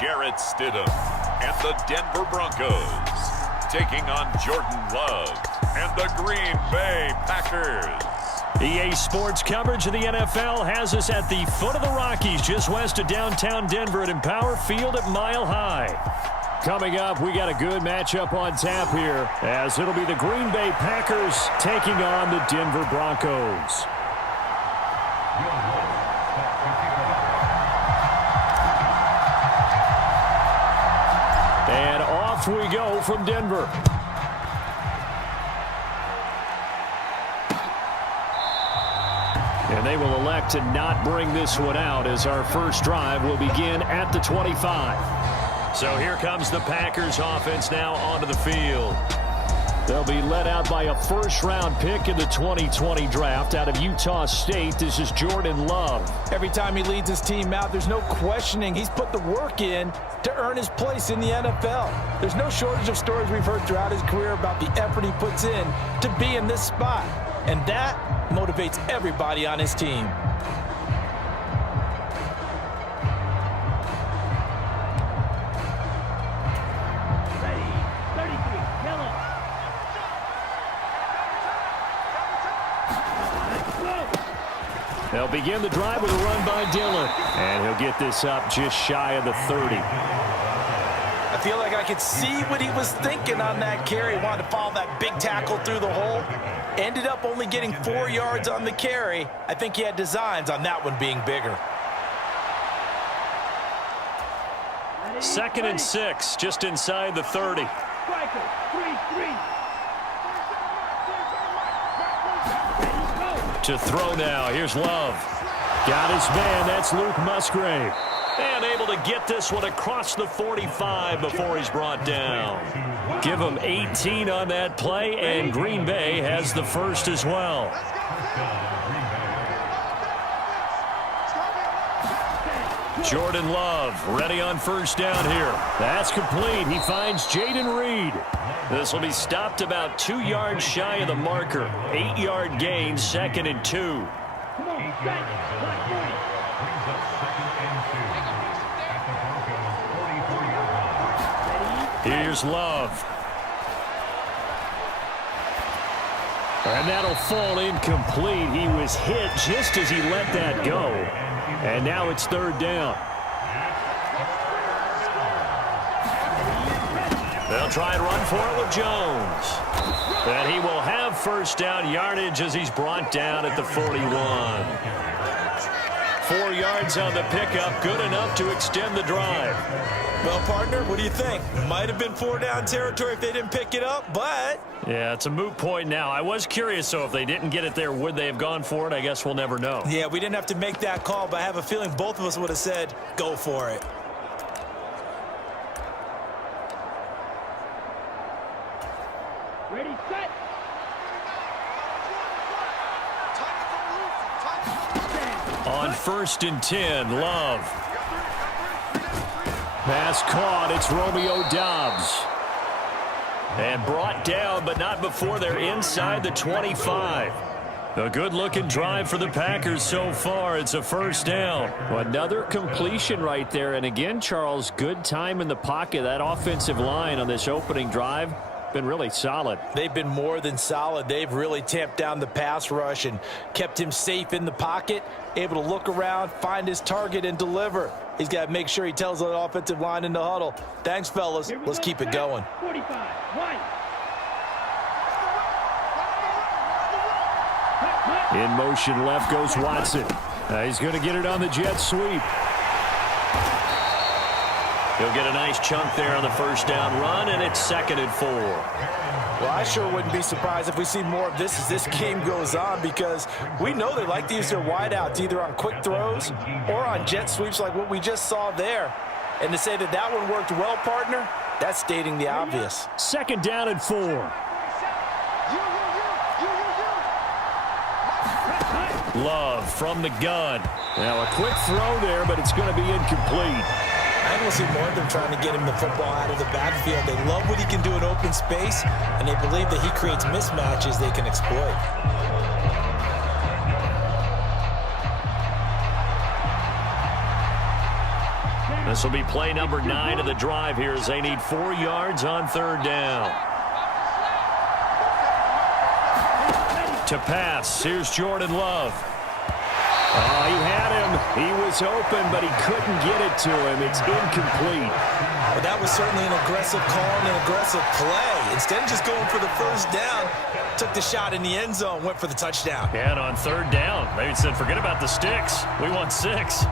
Jarrett Stidham and the Denver Broncos, taking on Jordan Love and the Green Bay Packers. EA Sports coverage of the NFL has us at the foot of the Rockies, just west of downtown Denver at Empower Field at Mile High. Coming up, we got a good matchup on tap here, as it'll be the Green Bay Packers taking on the Denver Broncos. And off we go from Denver. And they will elect to not bring this one out, as our first drive will begin at the 25. So here comes the Packers offense now onto the field. They'll be led out by a first-round pick in the 2020 draft out of Utah State. This is Jordan Love. Every time he leads his team out, there's no questioning. He's put the work in to earn his place in the NFL. There's no shortage of stories we've heard throughout his career about the effort he puts in to be in this spot. And that motivates everybody on his team. Ready, 33, kill him. They'll begin the drive with a run by Dillon. And he'll get this up just shy of the 30. I feel like I could see what he was thinking on that carry. He wanted to follow that big tackle through the hole. Ended up only getting 4 yards on the carry. I think he had designs on that one being bigger. 2nd and 6, just inside the 30. Striker, 3-3. To throw now. Here's Love. Got his man. That's Luke Musgrave. And able to get this one across the 45 before he's brought down. Give him 18 on that play, and Green Bay has the first as well. Jordan Love ready on first down here. That's complete. He finds Jaden Reed. This will be stopped about 2 yards shy of the marker. 8-yard gain, 2nd and 2. Come on, set. Black point. Here's Love. And that'll fall incomplete. He was hit just as he let that go. And now it's 3rd down. They'll try and run for it with Jones. And he will have first down yardage as he's brought down at the 41. 4 yards on the pickup, good enough to extend the drive. Well, partner, what do you think? Might have been 4-down territory if they didn't pick it up, but... Yeah, it's a moot point now. I was curious, so if they didn't get it there, would they have gone for it? I guess we'll never know. Yeah, we didn't have to make that call, but I have a feeling both of us would have said, go for it. Ready, set. On 1st and 10, Love. Pass caught. It's Romeo Doubs. And brought down, but not before they're inside the 25. A good-looking drive for the Packers so far. It's a first down. Another completion right there. And again, Charles, good time in the pocket. That offensive line on this opening drive been really solid. They've been more than solid. They've really tamped down the pass rush and kept him safe in the pocket, able to look around, find his target, and deliver. He's got to make sure he tells the offensive line in the huddle, thanks, fellas. Let's keep it going. 45, right. In motion left goes Watson. He's going to get it on the jet sweep. He'll get a nice chunk there on the first down run, and it's 2nd and 4. Well, I sure wouldn't be surprised if we see more of this as this game goes on, because we know they like to use their wideouts either on quick throws or on jet sweeps like what we just saw there. And to say that that one worked well, partner, that's stating the obvious. 2nd down and 4. Love from the gun. Now a quick throw there, but it's going to be incomplete. I don't see more of them trying to get him the football out of the backfield. They love what he can do in open space, and they believe that he creates mismatches they can exploit. This will be play number 9 of the drive here as they need 4 yards on 3rd down. To pass, here's Jordan Love. Oh, he had him. He was open, but he couldn't get it to him. It's incomplete. Well, that was certainly an aggressive call and an aggressive play. Instead of just going for the first down, took the shot in the end zone, went for the touchdown. And on 3rd down, they said, forget about the sticks. We want 6.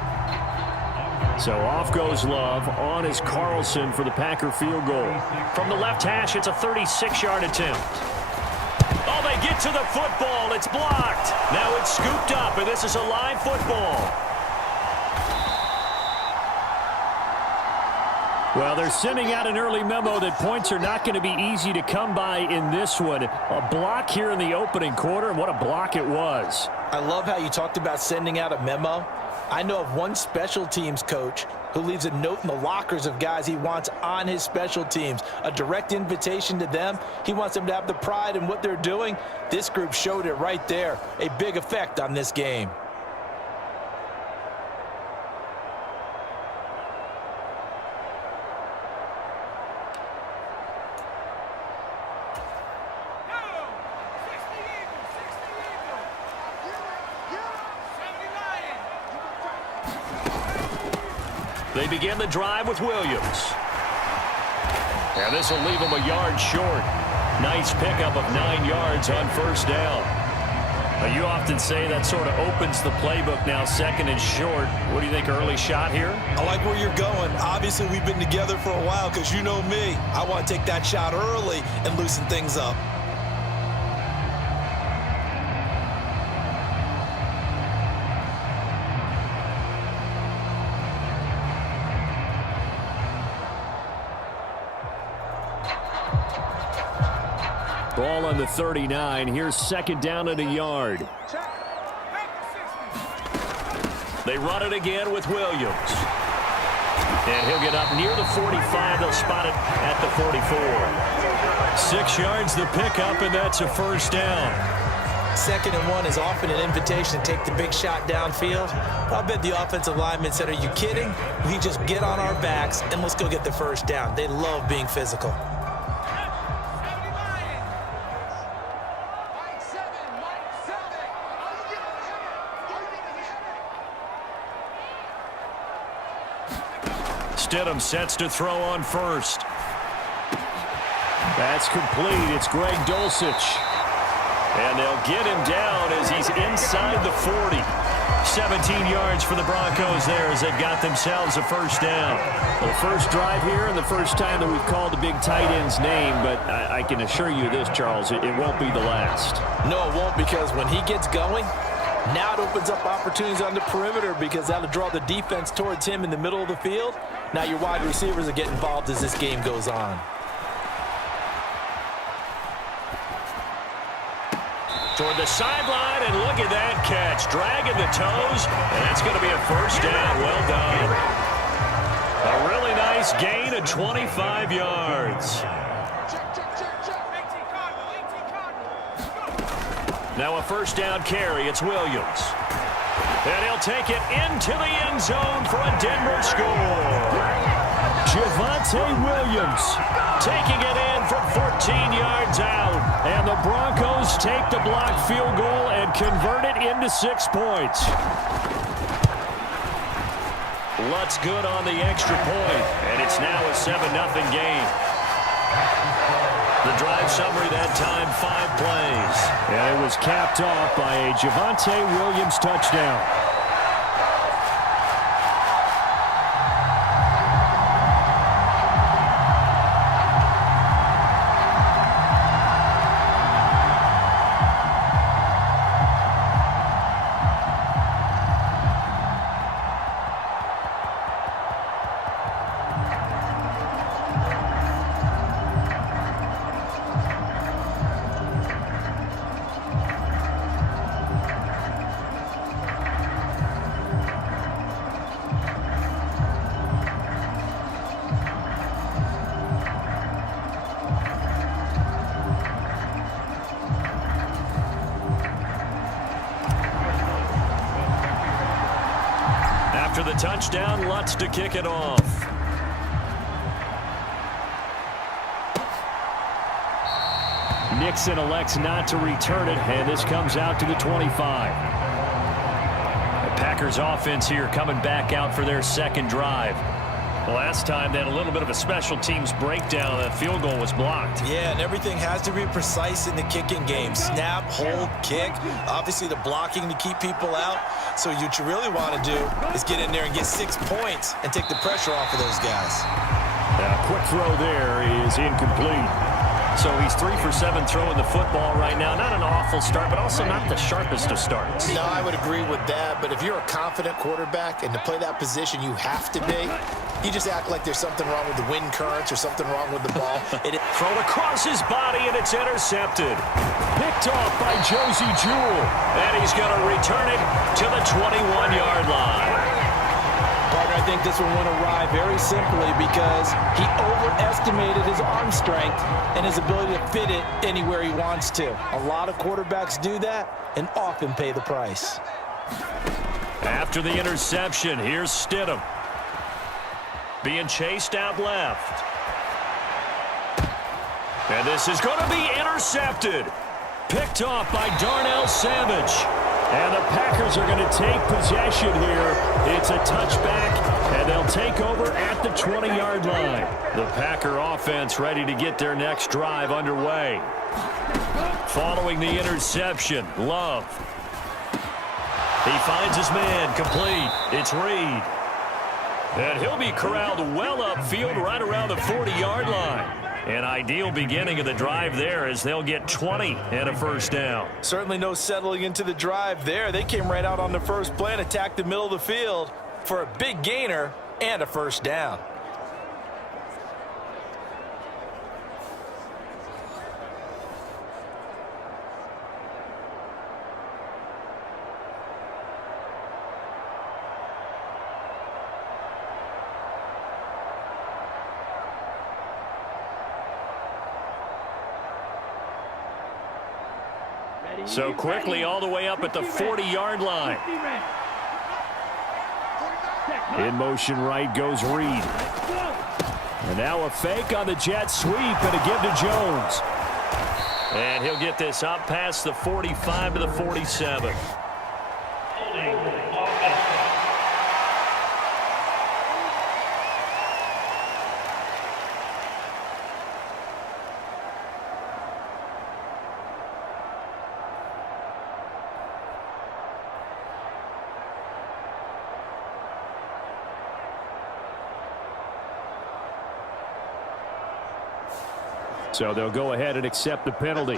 So off goes Love. On is Carlson for the Packer field goal. From the left hash, it's a 36-yard attempt. Oh, they get to the football. It's blocked. Now it's scooped up, and this is a live football. Well, they're sending out an early memo that points are not going to be easy to come by in this one. A block here in the opening quarter, and what a block it was. I love how you talked about sending out a memo. I know of one special teams coach who leaves a note in the lockers of guys he wants on his special teams. A direct invitation to them. He wants them to have the pride in what they're doing. This group showed it right there. A big effect on this game. They begin the drive with Williams. And this will leave him a yard short. Nice pickup of 9 yards on 1st down. Now, you often say that sort of opens the playbook now, 2nd and short. What do you think, early shot here? I like where you're going. Obviously, we've been together for a while because you know me. I want to take that shot early and loosen things up. Ball on the 39. Here's 2nd down and a yard. They run it again with Williams. And he'll get up near the 45. They'll spot it at the 44. 6 yards the pickup, and that's a 1st down. 2nd and 1 is often an invitation to take the big shot downfield. I bet the offensive lineman said, are you kidding? We just get on our backs and let's go get the 1st down. They love being physical. Stidham sets to throw on 1st. That's complete. It's Greg Dulcich. And they'll get him down as he's inside the 40. 17 yards for the Broncos there as they've got themselves a 1st down. Well, the first drive here and the first time that we've called the big tight end's name, but I can assure you this, Charles, it won't be the last. No, it won't, because when he gets going, now it opens up opportunities on the perimeter because that'll draw the defense towards him in the middle of the field. Now your wide receivers will get involved as this game goes on. Toward the sideline, and look at that catch. Dragging the toes, and that's going to be a 1st down. Well done. A really nice gain of 25 yards. Now a 1st down carry. It's Williams. And he'll take it into the end zone for a Denver score. Javonte Williams taking it in from 14 yards out. And the Broncos take the blocked field goal and convert it into 6 points. Lutz good on the extra point, and it's now a 7-0 game. The drive summary that time, 5 plays. And it was capped off by a Javonte Williams touchdown. touchdown, Lutz to kick it off. Nixon elects not to return it, and this comes out to the 25. The Packers offense here coming back out for their second drive. Last time they had a little bit of a special teams breakdown. That field goal was blocked. Yeah, and everything has to be precise in the kicking game. Snap, hold, kick. Obviously the blocking to keep people out. So what you really want to do is get in there and get 6 points and take the pressure off of those guys. A quick throw there is incomplete. So he's 3 for 7 throwing the football right now. Not an awful start, but also not the sharpest of starts. No, I would agree with that. But if you're a confident quarterback and to play that position you have to be, you just act like there's something wrong with the wind currents or something wrong with the ball. Thrown across his body, and it's intercepted. Picked off by Josie Jewell. And he's going to return it to the 21-yard line. Partner, I think this one went awry very simply because he overestimated his arm strength and his ability to fit it anywhere he wants to. A lot of quarterbacks do that and often pay the price. After the interception, here's Stidham. Being chased out left. And this is going to be intercepted. Picked off by Darnell Savage. And the Packers are going to take possession here. It's a touchback, and they'll take over at the 20-yard line. The Packer offense ready to get their next drive underway. Following the interception, Love. He finds his man, complete. It's Reed. And he'll be corralled well upfield right around the 40-yard line. An ideal beginning of the drive there as they'll get 20 and a first down. Certainly no settling into the drive there. They came right out on the first play and attacked the middle of the field for a big gainer and a first down. So quickly all the way up at the 40-yard line. In motion right goes Reed. And now a fake on the jet sweep and a give to Jones. And he'll get this up past the 45 to the 47. So they'll go ahead and accept the penalty.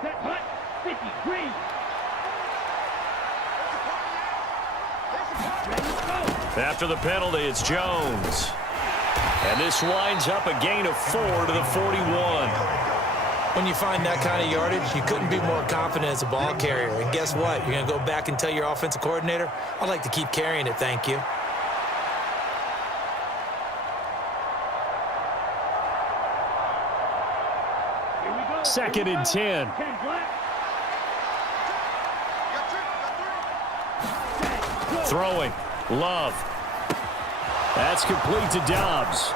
Set hut, 50, green. After the penalty, it's Jones. And this winds up a gain of 4 to the 41. When you find that kind of yardage, you couldn't be more confident as a ball carrier. And guess what? You're going to go back and tell your offensive coordinator, I'd like to keep carrying it, thank you. Second and 10. Throwing. Love. That's complete to Dobbs.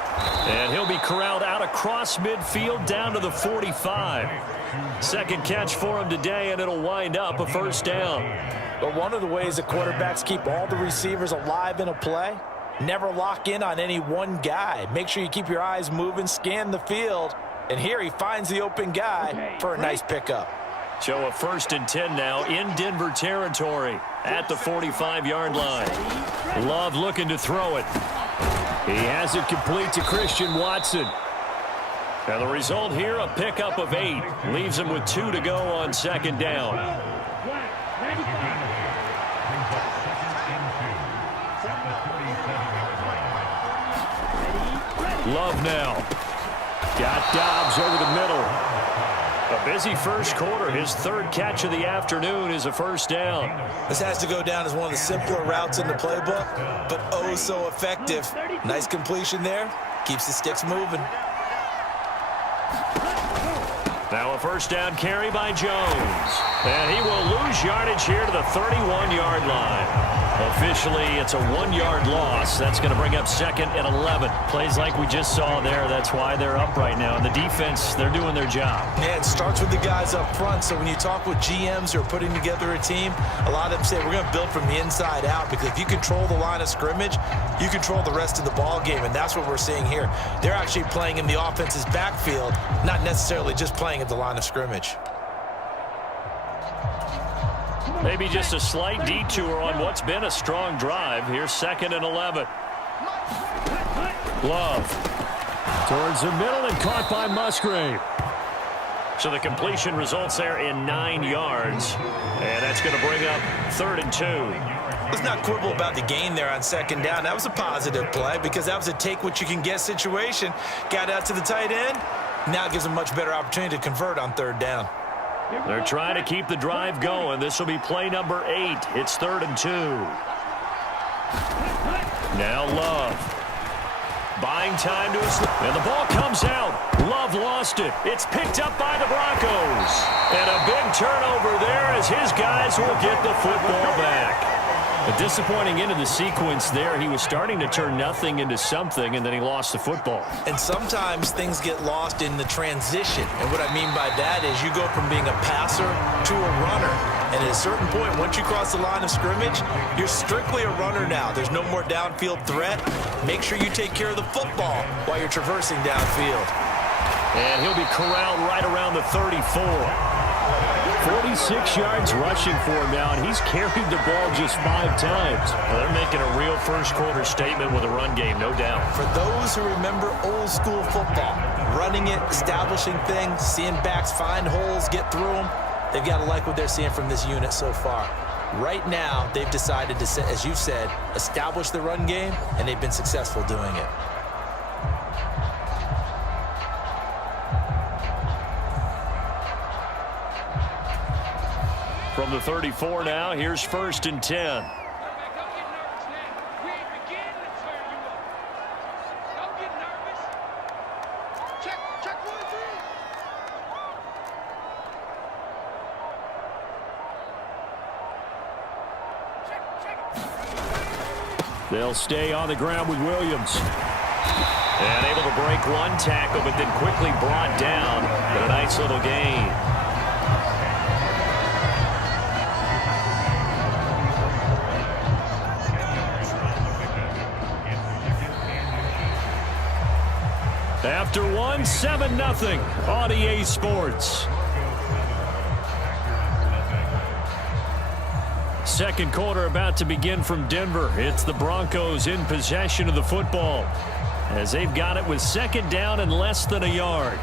And he'll be corralled out across midfield down to the 45. Second catch for him today, and it'll wind up a first down. But one of the ways that quarterbacks keep all the receivers alive in a play, never lock in on any one guy. Make sure you keep your eyes moving, scan the field. And here he finds the open guy for a nice pickup. So a first and 10 now in Denver territory at the 45-yard line. Love looking to throw it. He has it complete to Christian Watson. Now the result here, a pickup of 8. Leaves him with 2 to go on second down. Love now. Got Dobbs over the middle. A busy first quarter. His third catch of the afternoon is a first down. This has to go down as one of the simpler routes in the playbook, but oh so effective. Nice completion there. Keeps the sticks moving. Now a first down carry by Jones. And he will lose yardage here to the 31-yard line. Officially, it's a 1-yard loss. That's going to bring up second and 11. Plays like we just saw there. That's why they're up right now. And the defense, they're doing their job. Yeah, it starts with the guys up front. So when you talk with GMs who are putting together a team, a lot of them say we're going to build from the inside out, because if you control the line of scrimmage, you control the rest of the ball game, and that's what we're seeing here. They're actually playing in the offense's backfield, not necessarily just playing at the line of scrimmage. Maybe just a slight detour on what's been a strong drive. Here's second and 11. Love towards the middle and caught by Musgrave. So the completion results there in 9 yards. And that's going to bring up third and 2. Let's not quibble about the gain there on second down. That was a positive play, because that was a take-what-you-can-get situation. Got out to the tight end. Now it gives them a much better opportunity to convert on third down. They're trying to keep the drive going. This will be play number 8. It's third and 2. Now Love. Buying time to his... And the ball comes out. Love lost it. It's picked up by the Broncos. And a big turnover there as his guys will get the football back. A disappointing end of the sequence there. He was starting to turn nothing into something, and then he lost the football. And sometimes things get lost in the transition. And what I mean by that is you go from being a passer to a runner. And at a certain point, once you cross the line of scrimmage, you're strictly a runner now. There's no more downfield threat. Make sure you take care of the football while you're traversing downfield. And he'll be corralled right around the 34. 46 yards rushing for him now, and he's carried the ball just 5 times. Well, they're making a real first-quarter statement with a run game, no doubt. For those who remember old-school football, running it, establishing things, seeing backs find holes, get through them, they've got to like what they're seeing from this unit so far. Right now, they've decided to, as you said, establish the run game, and they've been successful doing it. From the 34 now, here's first and 10. They'll stay on the ground with Williams. And able to break one tackle, but then quickly brought down. But a nice little gain. After one, 7-0 on EA Sports. Second quarter about to begin from Denver. It's the Broncos in possession of the football as they've got it with second down and less than a yard.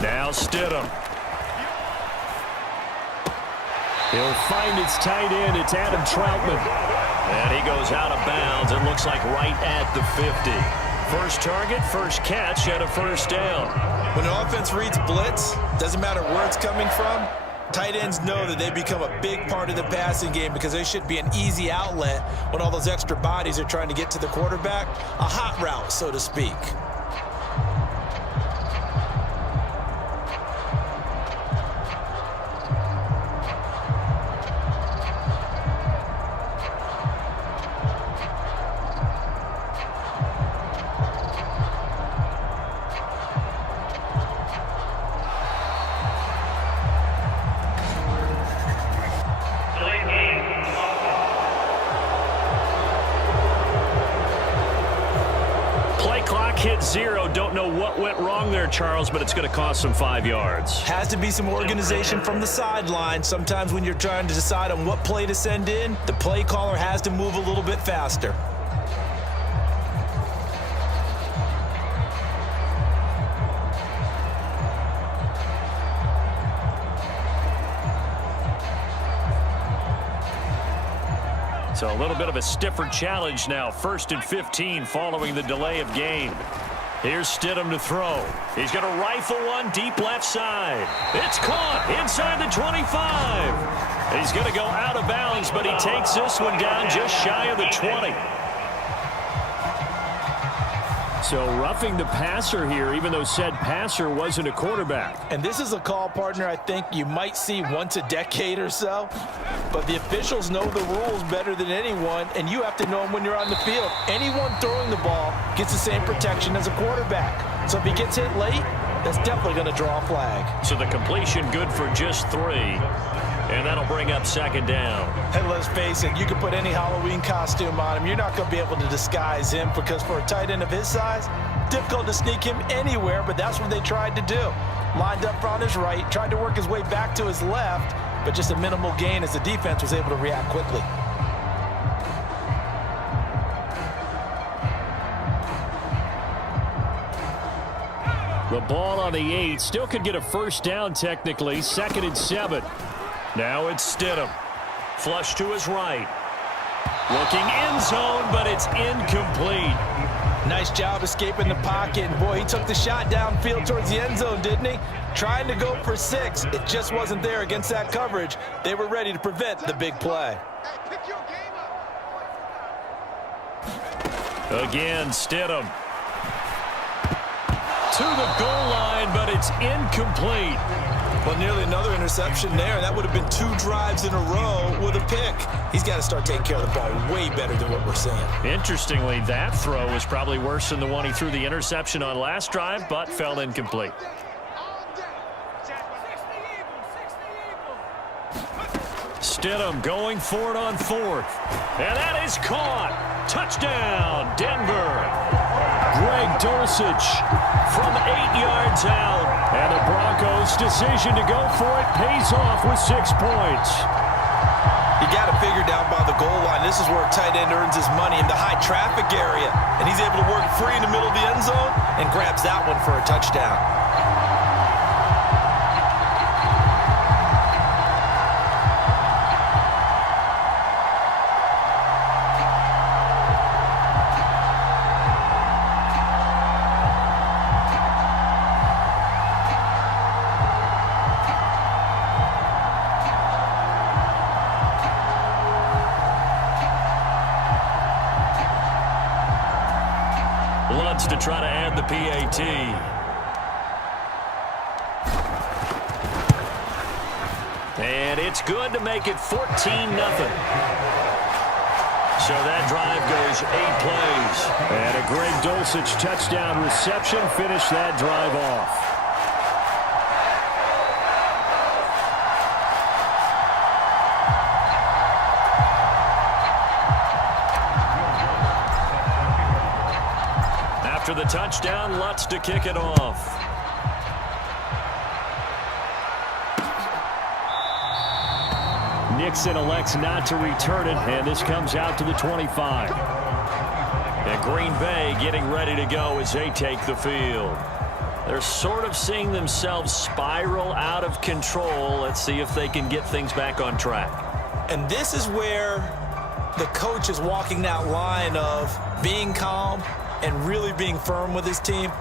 Now Stidham. He'll find its tight end. It's Adam Troutman. And he goes out of bounds. It looks like right at the 50. First target, first catch, and a first down. When an offense reads blitz, doesn't matter where it's coming from, tight ends know that they become a big part of the passing game because they should be an easy outlet when all those extra bodies are trying to get to the quarterback. A hot route, so to speak. Hit 0. Don't know what went wrong there, Charles, but it's going to cost them 5 yards. Has to be some organization from the sideline. Sometimes when you're trying to decide on what play to send in, the play caller has to move a little bit faster. So a little bit of a stiffer challenge now. 1st and 15 following the delay of game. Here's Stidham to throw. He's going to rifle one deep left side. It's caught inside the 25. He's going to go out of bounds, but he takes this one down just shy of the 20. So roughing the passer here, even though said passer wasn't a quarterback. And this is a call, partner, I think you might see once a decade or so. But the officials know the rules better than anyone, and you have to know them when you're on the field. Anyone throwing the ball gets the same protection as a quarterback. So if he gets hit late, that's definitely going to draw a flag. So the completion good for just 3. And that'll bring up 2nd down. And let's face it, you can put any Halloween costume on him. You're not going to be able to disguise him because for a tight end of his size, difficult to sneak him anywhere, but that's what they tried to do. Lined up on his right, tried to work his way back to his left, but just a minimal gain as the defense was able to react quickly. The ball on the 8, still could get a 1st down technically, 2nd and 7. Now it's Stidham. Flush to his right. Looking end zone, but it's incomplete. Nice job escaping the pocket. And boy, he took the shot downfield towards the end zone, didn't he? Trying to go for 6. It just wasn't there against that coverage. They were ready to prevent the big play. Again, Stidham. To the goal line, but it's incomplete. Well, nearly another interception there. That would have been 2 drives in a row with a pick. He's got to start taking care of the ball way better than what we're seeing. Interestingly, that throw was probably worse than the one he threw the interception on last drive, but fell incomplete. Stidham going for it on 4th. And that is caught. Touchdown, Denver. Greg Dulcich from 8 yards out. And the Broncos' decision to go for it pays off with 6 points. You got to figure down by the goal line. This is where a tight end earns his money in the high traffic area. And he's able to work free in the middle of the end zone and grabs that one for a touchdown. To try to add the PAT. And it's good to make it 14-0. So that drive goes 8 plays. And a Greg Dulcich touchdown reception finished that drive off. After the touchdown, Lutz to kick it off. Nixon elects not to return it, and this comes out to the 25. And Green Bay getting ready to go as they take the field. They're sort of seeing themselves spiral out of control. Let's see if they can get things back on track. And this is where the coach is walking that line of being calm and really being firm with his team.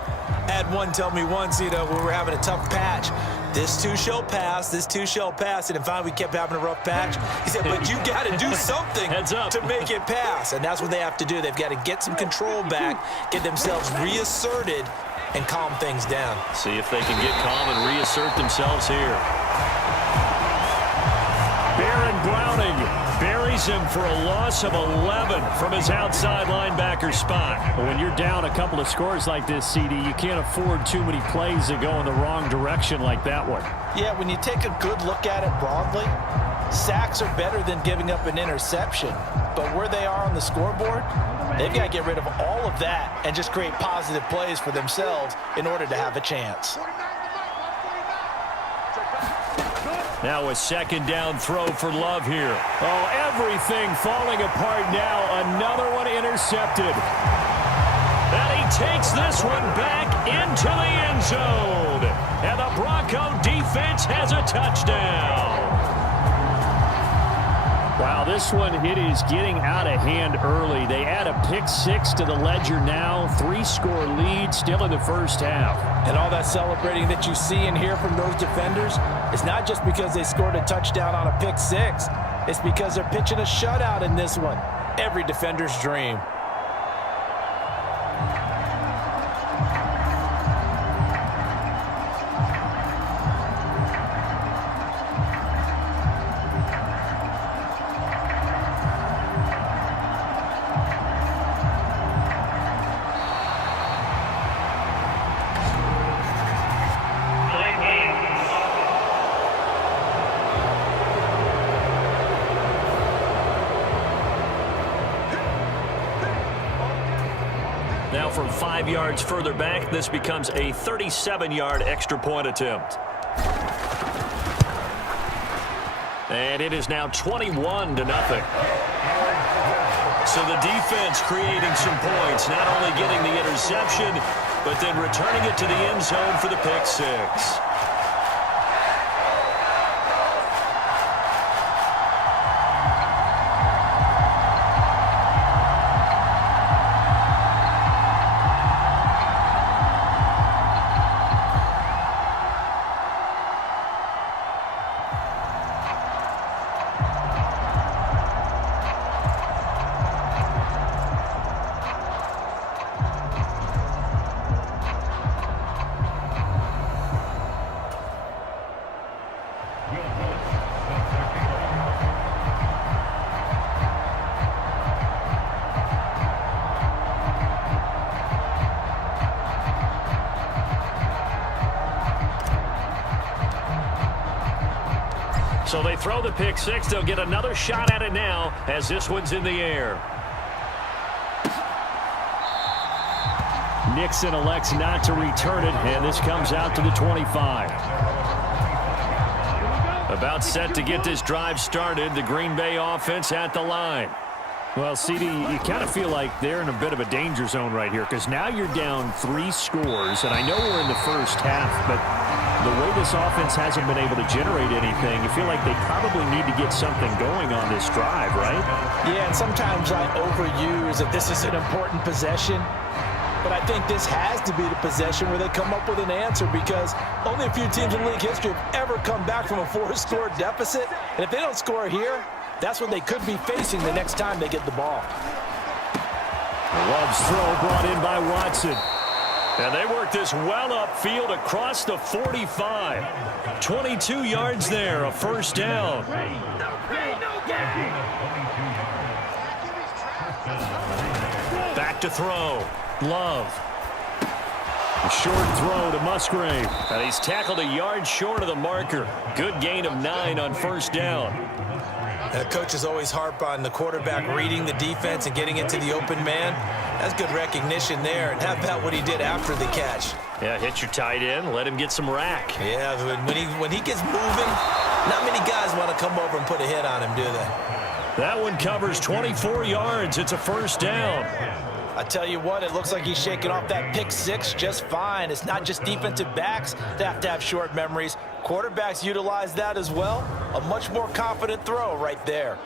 I had one tell me once, when we were having a tough patch, this too shall pass, this too shall pass. And finally we kept having a rough patch. He said, but you got to do something to make it pass. And that's what they have to do. They've got to get some control back, get themselves reasserted, and calm things down. See if they can get calm and reassert themselves here. Baron Browning buries him for a loss of 11 from his outside linebacker spot. When you're down a couple of scores like this, CD, you can't afford too many plays that go in the wrong direction like that one. Yeah, when you take a good look at it broadly, sacks are better than giving up an interception. But where they are on the scoreboard, they've got to get rid of all of that and just create positive plays for themselves in order to have a chance. Now a 2nd down throw for Love here. Oh, everything falling apart now. Another one intercepted. And he takes this one back into the end zone. And the Bronco defense has a touchdown. Wow, this one, it is getting out of hand early. They add a pick six to the ledger now. 3-score lead still in the first half. And all that celebrating that you see and hear from those defenders is not just because they scored a touchdown on a pick six. It's because they're pitching a shutout in this one. Every defender's dream. Now from 5 yards further back, this becomes a 37-yard extra point attempt. And it is now 21-0. So the defense creating some points, not only getting the interception, but then returning it to the end zone for the pick six. So they throw the pick six. They'll get another shot at it now as this one's in the air. Nixon elects not to return it, and this comes out to the 25. About set to get this drive started. The Green Bay offense at the line. Well, CD, you kind of feel like they're in a bit of a danger zone right here because now you're down 3 scores, and I know we're in the first half, but the way this offense hasn't been able to generate anything, you feel like they probably need to get something going on this drive, right? Yeah, and sometimes I overuse that this is an important possession. But I think this has to be the possession where they come up with an answer because only a few teams in league history have ever come back from a 4-score deficit. And if they don't score here, that's what they could be facing the next time they get the ball. Love's throw brought in by Watson. And they work this well upfield across the 45. 22 yards there, a first down. Back to throw. Love. A short throw to Musgrave. And he's tackled a yard short of the marker. Good gain of 9 on first down. Coaches always harp on the quarterback reading the defense and getting into the open man. That's good recognition there. And how about what he did after the catch? Yeah, hit your tight end, let him get some rack. Yeah, when he gets moving, not many guys want to come over and put a hit on him, do they? That one covers 24 yards. It's a first down. I tell you what, it looks like he's shaking off that pick six just fine. It's not just defensive backs that have to have short memories. Quarterbacks utilize that as well. A much more confident throw right there.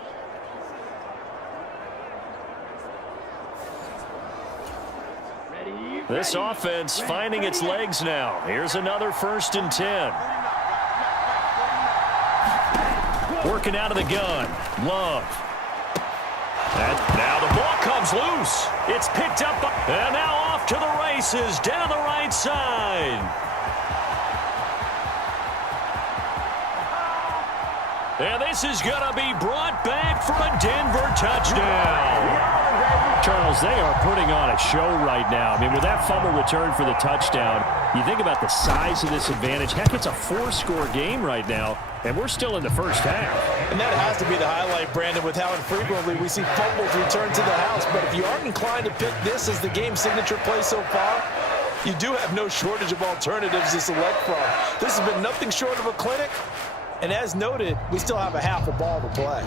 This offense finding its legs now. Here's another 1st and 10. Working out of the gun. Love. Now the ball comes loose. It's picked up. And now off to the races down the right side. And this is going to be brought back for a Denver touchdown. Charles, they are putting on a show right now. I mean, with that fumble return for the touchdown, you think about the size of this advantage. Heck, it's a 4-score game right now, and we're still in the first half. And that has to be the highlight, Brandon, with how infrequently we see fumbles return to the house. But if you aren't inclined to pick this as the game signature play so far, you do have no shortage of alternatives to select from. This has been nothing short of a clinic. And as noted, we still have a half a ball to play.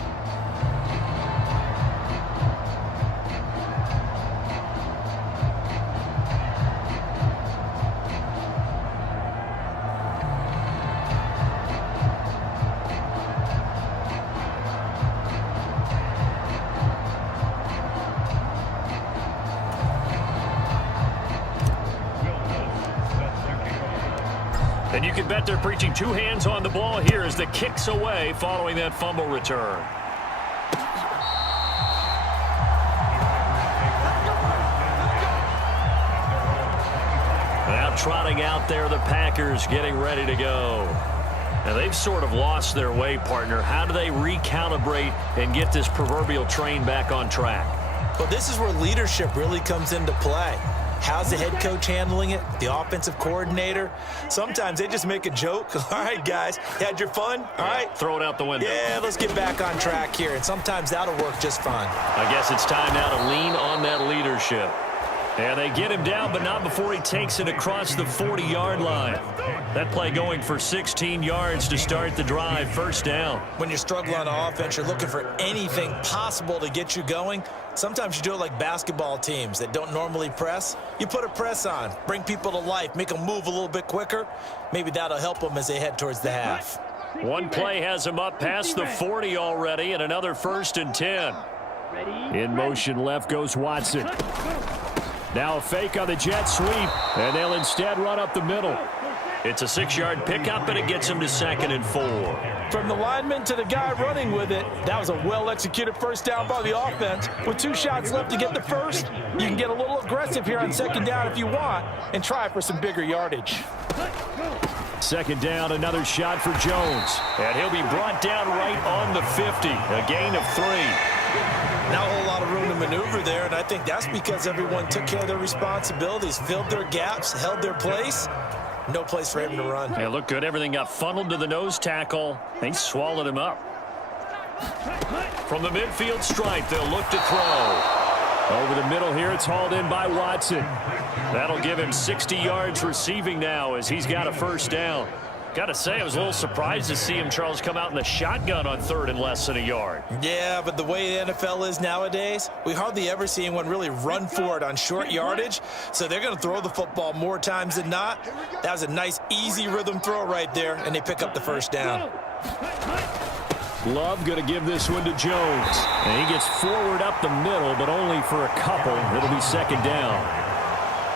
And you can bet they're preaching two hands on the ball here as the kick's away following that fumble return. Now trotting out there, the Packers getting ready to go. Now they've sort of lost their way, partner. How do they recalibrate and get this proverbial train back on track? Well, this is where leadership really comes into play. How's the head coach handling it? The offensive coordinator? Sometimes they just make a joke. All right, guys, you had your fun? All right. Throw it out the window. Yeah, let's get back on track here. And sometimes that'll work just fine. I guess it's time now to lean on that leadership. And they get him down, but not before he takes it across the 40-yard line. That play going for 16 yards to start the drive, first down. When you're struggling on offense, you're looking for anything possible to get you going. Sometimes you do it like basketball teams that don't normally press. You put a press on, bring people to life, make them move a little bit quicker. Maybe that'll help them as they head towards the half. One play has him up past the 40 already, and another 1st and 10. In motion left goes Watson. Now a fake on the jet sweep, and they'll instead run up the middle. It's a 6-yard pickup, and it gets him to 2nd and 4. From the lineman to the guy running with it, that was a well-executed first down by the offense. With 2 shots left to get the first, you can get a little aggressive here on 2nd down if you want and try for some bigger yardage. 2nd down, another shot for Jones. And he'll be brought down right on the 50, a gain of 3. Not a whole lot of room to maneuver there, and I think that's because everyone took care of their responsibilities, filled their gaps, held their place. No place for him to run. It looked good. Everything got funneled to the nose tackle. They swallowed him up. From the midfield stripe, they'll look to throw. Over the middle here, it's hauled in by Watson. That'll give him 60 yards receiving now as he's got a first down. Got to say, I was a little surprised to see him, Charles, come out in the shotgun on 3rd and less than a yard. Yeah, but the way the NFL is nowadays, we hardly ever see anyone really run for it on short yardage. So they're going to throw the football more times than not. That was a nice, easy rhythm throw right there, and they pick up the first down. Love going to give this one to Jones. And he gets forward up the middle, but only for a couple. It'll be 2nd down.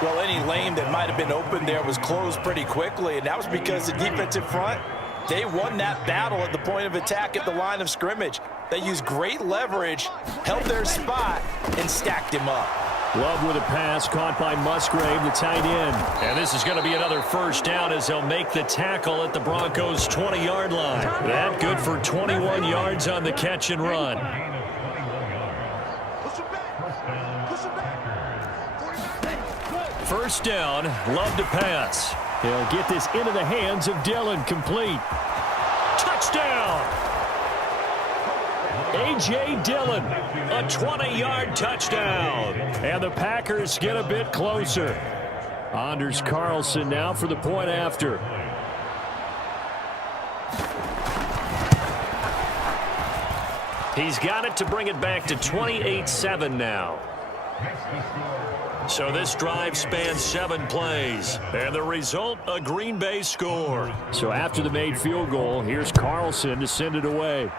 Well, any lane that might have been open there was closed pretty quickly, and that was because the defensive front, they won that battle at the point of attack at the line of scrimmage. They used great leverage, held their spot, and stacked him up. Love with a pass caught by Musgrave, the tight end. And this is going to be another first down as they'll make the tackle at the Broncos' 20-yard line. That good for 21 yards on the catch and run. First down, Love to pass. He'll get this into the hands of Dillon, complete. Touchdown! A.J. Dillon, a 20-yard touchdown. And the Packers get a bit closer. Anders Carlson now for the point after. He's got it to bring it back to 28-7 now. So this drive spans 7 plays. And the result, a Green Bay score. So after the made field goal, here's Carlson to send it away.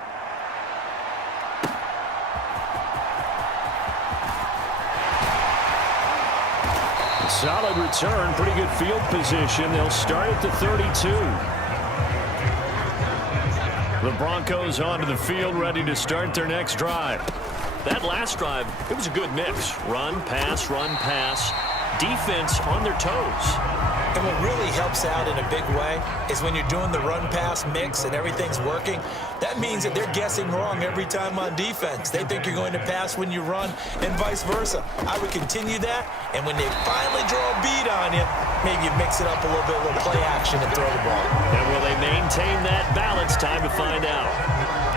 Solid return, pretty good field position. They'll start at the 32. The Broncos onto the field, ready to start their next drive. That last drive, it was a good mix. Run, pass, defense on their toes. And what really helps out in a big way is when you're doing the run-pass mix and everything's working, that means that they're guessing wrong every time on defense. They think you're going to pass when you run and vice versa. I would continue that, and when they finally draw a bead on you, maybe you mix it up a little bit, a little play action and throw the ball. And will they maintain that balance? Time to find out.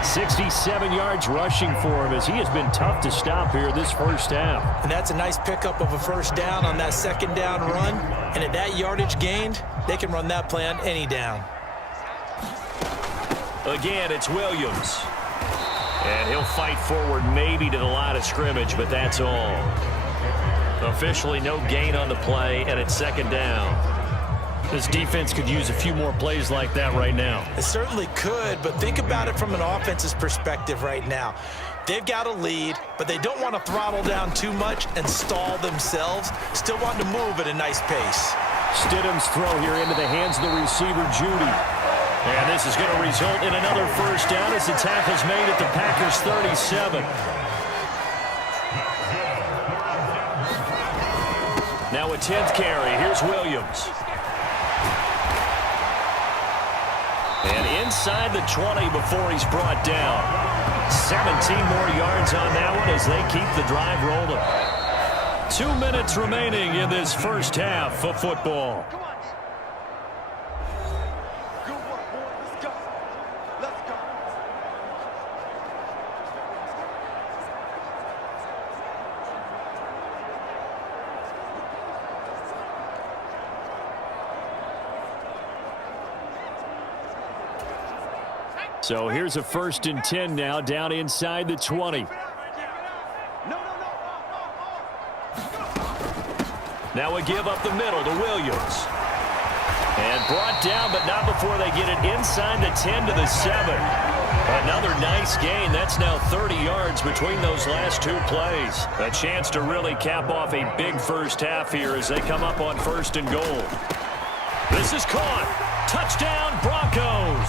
67 yards rushing for him as he has been tough to stop here this first half. And that's a nice pickup of a first down on that 2nd down run. And at that yardage gained, they can run that play on any down. Again, it's Williams. And he'll fight forward maybe to the line of scrimmage, but that's all. Officially no gain on the play, and it's 2nd down. This defense could use a few more plays like that right now. It certainly could, but think about it from an offense's perspective right now. They've got a lead, but they don't want to throttle down too much and stall themselves. Still want to move at a nice pace. Stidham's throw here into the hands of the receiver, Judy. And this is going to result in another first down as the tackle's made at the Packers' 37. Now a 10th carry. Here's Williams. And inside the 20 before he's brought down. 17 more yards on that one as they keep the drive rolling. 2 minutes remaining in this first half of football. So here's a 1st and 10 now, down inside the 20. Now a give up the middle to Williams. And brought down, but not before they get it inside the 10 to the 7. Another nice gain. That's now 30 yards between those last 2 plays. A chance to really cap off a big first half here as they come up on 1st and goal. This is caught. Touchdown, Broncos.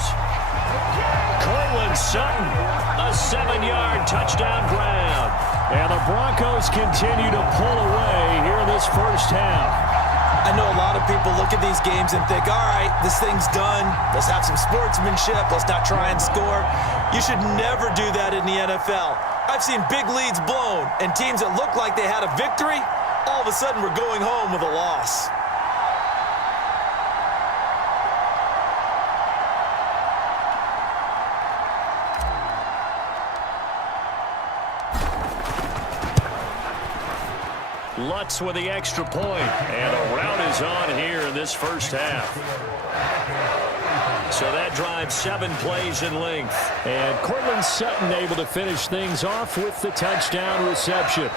Cortland Sutton, a 7-yard touchdown grab. And the Broncos continue to pull away here in this first half. I know a lot of people look at these games and think, all right, this thing's done. Let's have some sportsmanship. Let's not try and score. You should never do that in the NFL. I've seen big leads blown, and teams that look like they had a victory, all of a sudden were going home with a loss. Lutz with the extra point, and a rout is on here in this first half. So that drives 7 plays in length. And Cortland Sutton able to finish things off with the touchdown reception.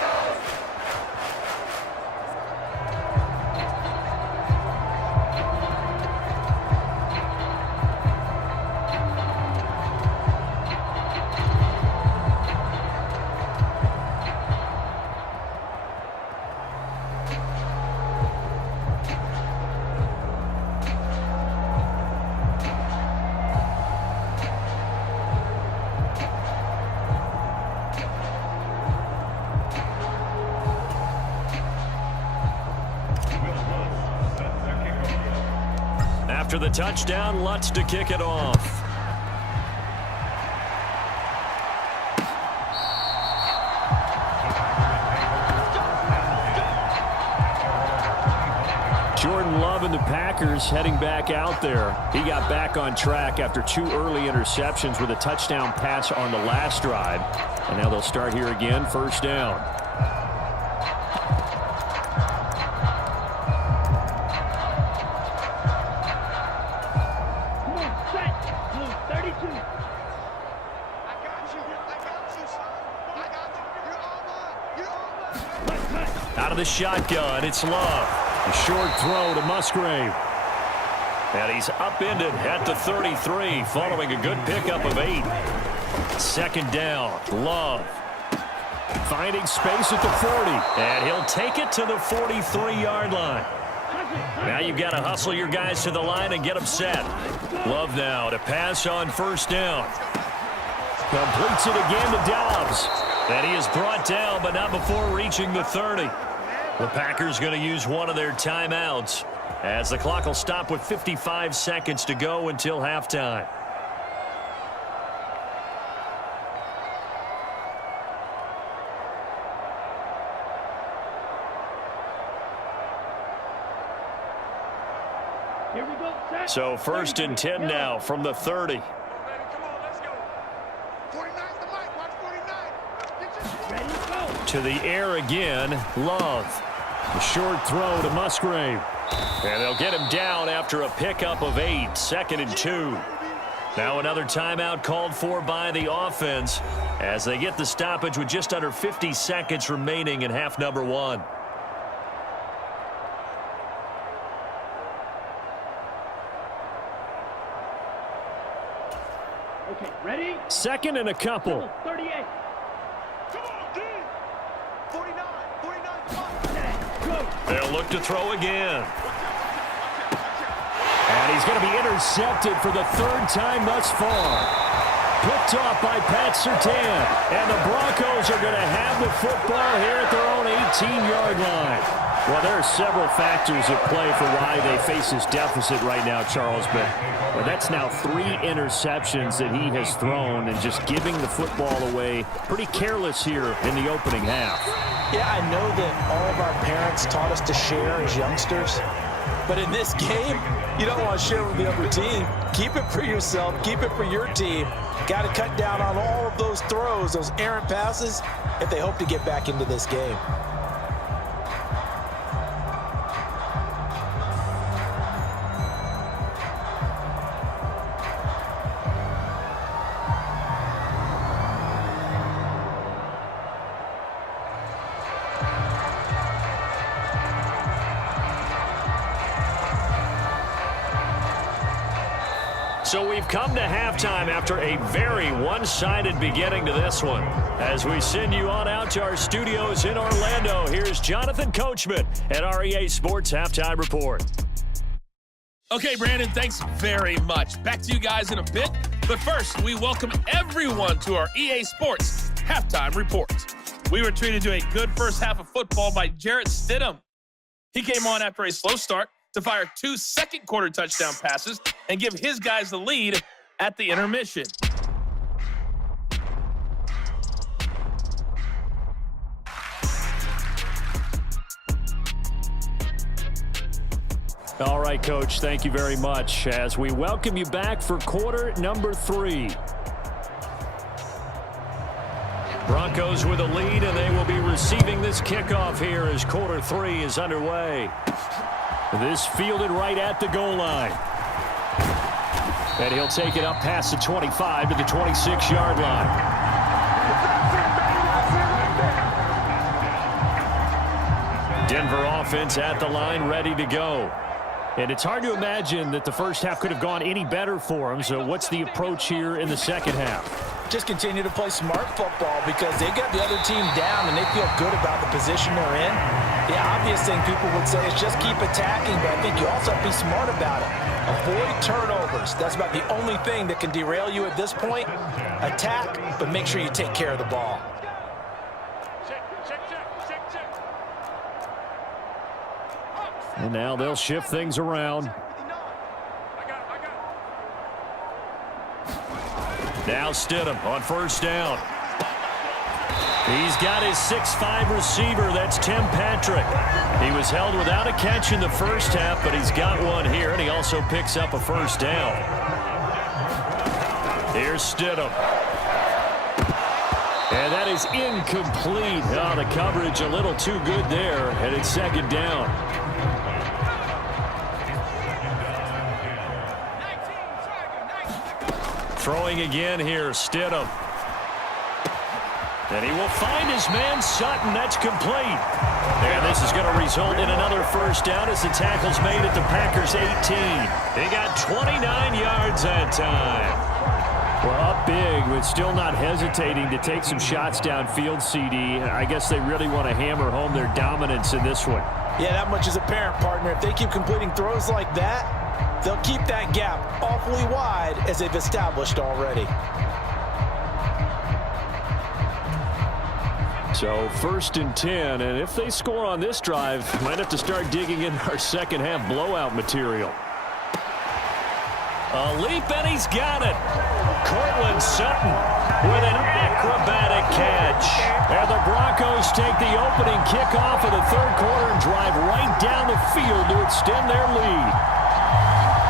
After the touchdown, Lutz to kick it off. Jordan Love and the Packers heading back out there. He got back on track after 2 early interceptions with a touchdown pass on the last drive. And now they'll start here again, 1st down. Out of the shotgun, it's Love. A short throw to Musgrave. And he's upended at the 33 following a good pickup of 8. 2nd down, Love. Finding space at the 40. And he'll take it to the 43-yard line. Now you've got to hustle your guys to the line and get them set. Love now to pass on 1st down. Completes it again to Dobbs. And he is brought down, but not before reaching the 30. The Packers going to use one of their timeouts as the clock will stop with 55 seconds to go until halftime. Here we go, set. So 1st and 10 now from the 30. To the air again, Love. A short throw to Musgrave. And they'll get him down after a pickup of 8, 2nd and 2. Now another timeout called for by the offense as they get the stoppage with just under 50 seconds remaining in half number 1. Okay, ready? 2nd and a couple. 38. Come on, D. 49, come on. They'll look to throw again. And he's going to be intercepted for the third time thus far. Picked off by Pat Surtain. And the Broncos are going to have the football here at their own 18-yard line. Well, there are several factors at play for why they face this deficit right now, Charles. But that's now 3 interceptions that he has thrown and just giving the football away pretty careless here in the opening half. Yeah, I know that all of our parents taught us to share as youngsters. But in this game, you don't want to share with the other team. Keep it for yourself. Keep it for your team. Got to cut down on all of those throws, those errant passes, if they hope to get back into this game. So we've come to halftime after a very one-sided beginning to this one. As we send you on out to our studios in Orlando, here's Jonathan Coachman at our EA Sports Halftime Report. Okay, Brandon, thanks very much. Back to you guys in a bit. But first, we welcome everyone to our EA Sports Halftime Report. We were treated to a good first half of football by Jarrett Stidham. He came on after a slow start to fire 2 second-quarter touchdown passes and give his guys the lead at the intermission. All right, Coach, thank you very much as we welcome you back for quarter number 3. Broncos with a lead, and they will be receiving this kickoff here as quarter 3 is underway. This fielded right at the goal line. And he'll take it up past the 25 to the 26-yard line. Denver offense at the line, ready to go. And it's hard to imagine that the first half could have gone any better for them. So what's the approach here in the second half? Just continue to play smart football because they got the other team down and they feel good about the position they're in. The obvious thing people would say is just keep attacking, but I think you also have to be smart about it. Avoid turnovers. That's about the only thing that can derail you at this point. Attack, but make sure you take care of the ball. And now they'll shift things around. Now Stidham on first down. He's got his 6'5" receiver. That's Tim Patrick. He was held without a catch in the first half, but he's got one here, and he also picks up a first down. Here's Stidham. And that is incomplete. Oh, the coverage a little too good there, and it's second down. Throwing again here, Stidham. And he will find his man Sutton. That's complete. And this is going to result in another first down as the tackle's made at the Packers' 18. They got 29 yards that time. Well, up big, but still not hesitating to take some shots downfield, CD. I guess they really want to hammer home their dominance in this one. Yeah, that much is apparent, partner. If they keep completing throws like that, they'll keep that gap awfully wide as they've established already. So 1st and 10, and if they score on this drive, might have to start digging in our second half blowout material. A leap, and he's got it. Cortland Sutton with an acrobatic catch. And the Broncos take the opening kickoff of the third quarter and drive right down the field to extend their lead.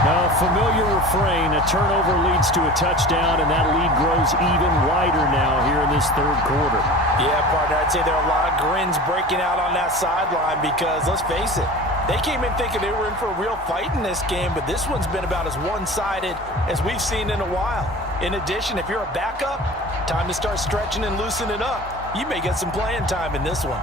Now, familiar refrain, a turnover leads to a touchdown, and that lead grows even wider now here in this third quarter. Yeah, partner, I'd say there are a lot of grins breaking out on that sideline because, let's face it, they came in thinking they were in for a real fight in this game, but this one's been about as one-sided as we've seen in a while. In addition, if you're a backup, time to start stretching and loosening up. You may get some playing time in this one.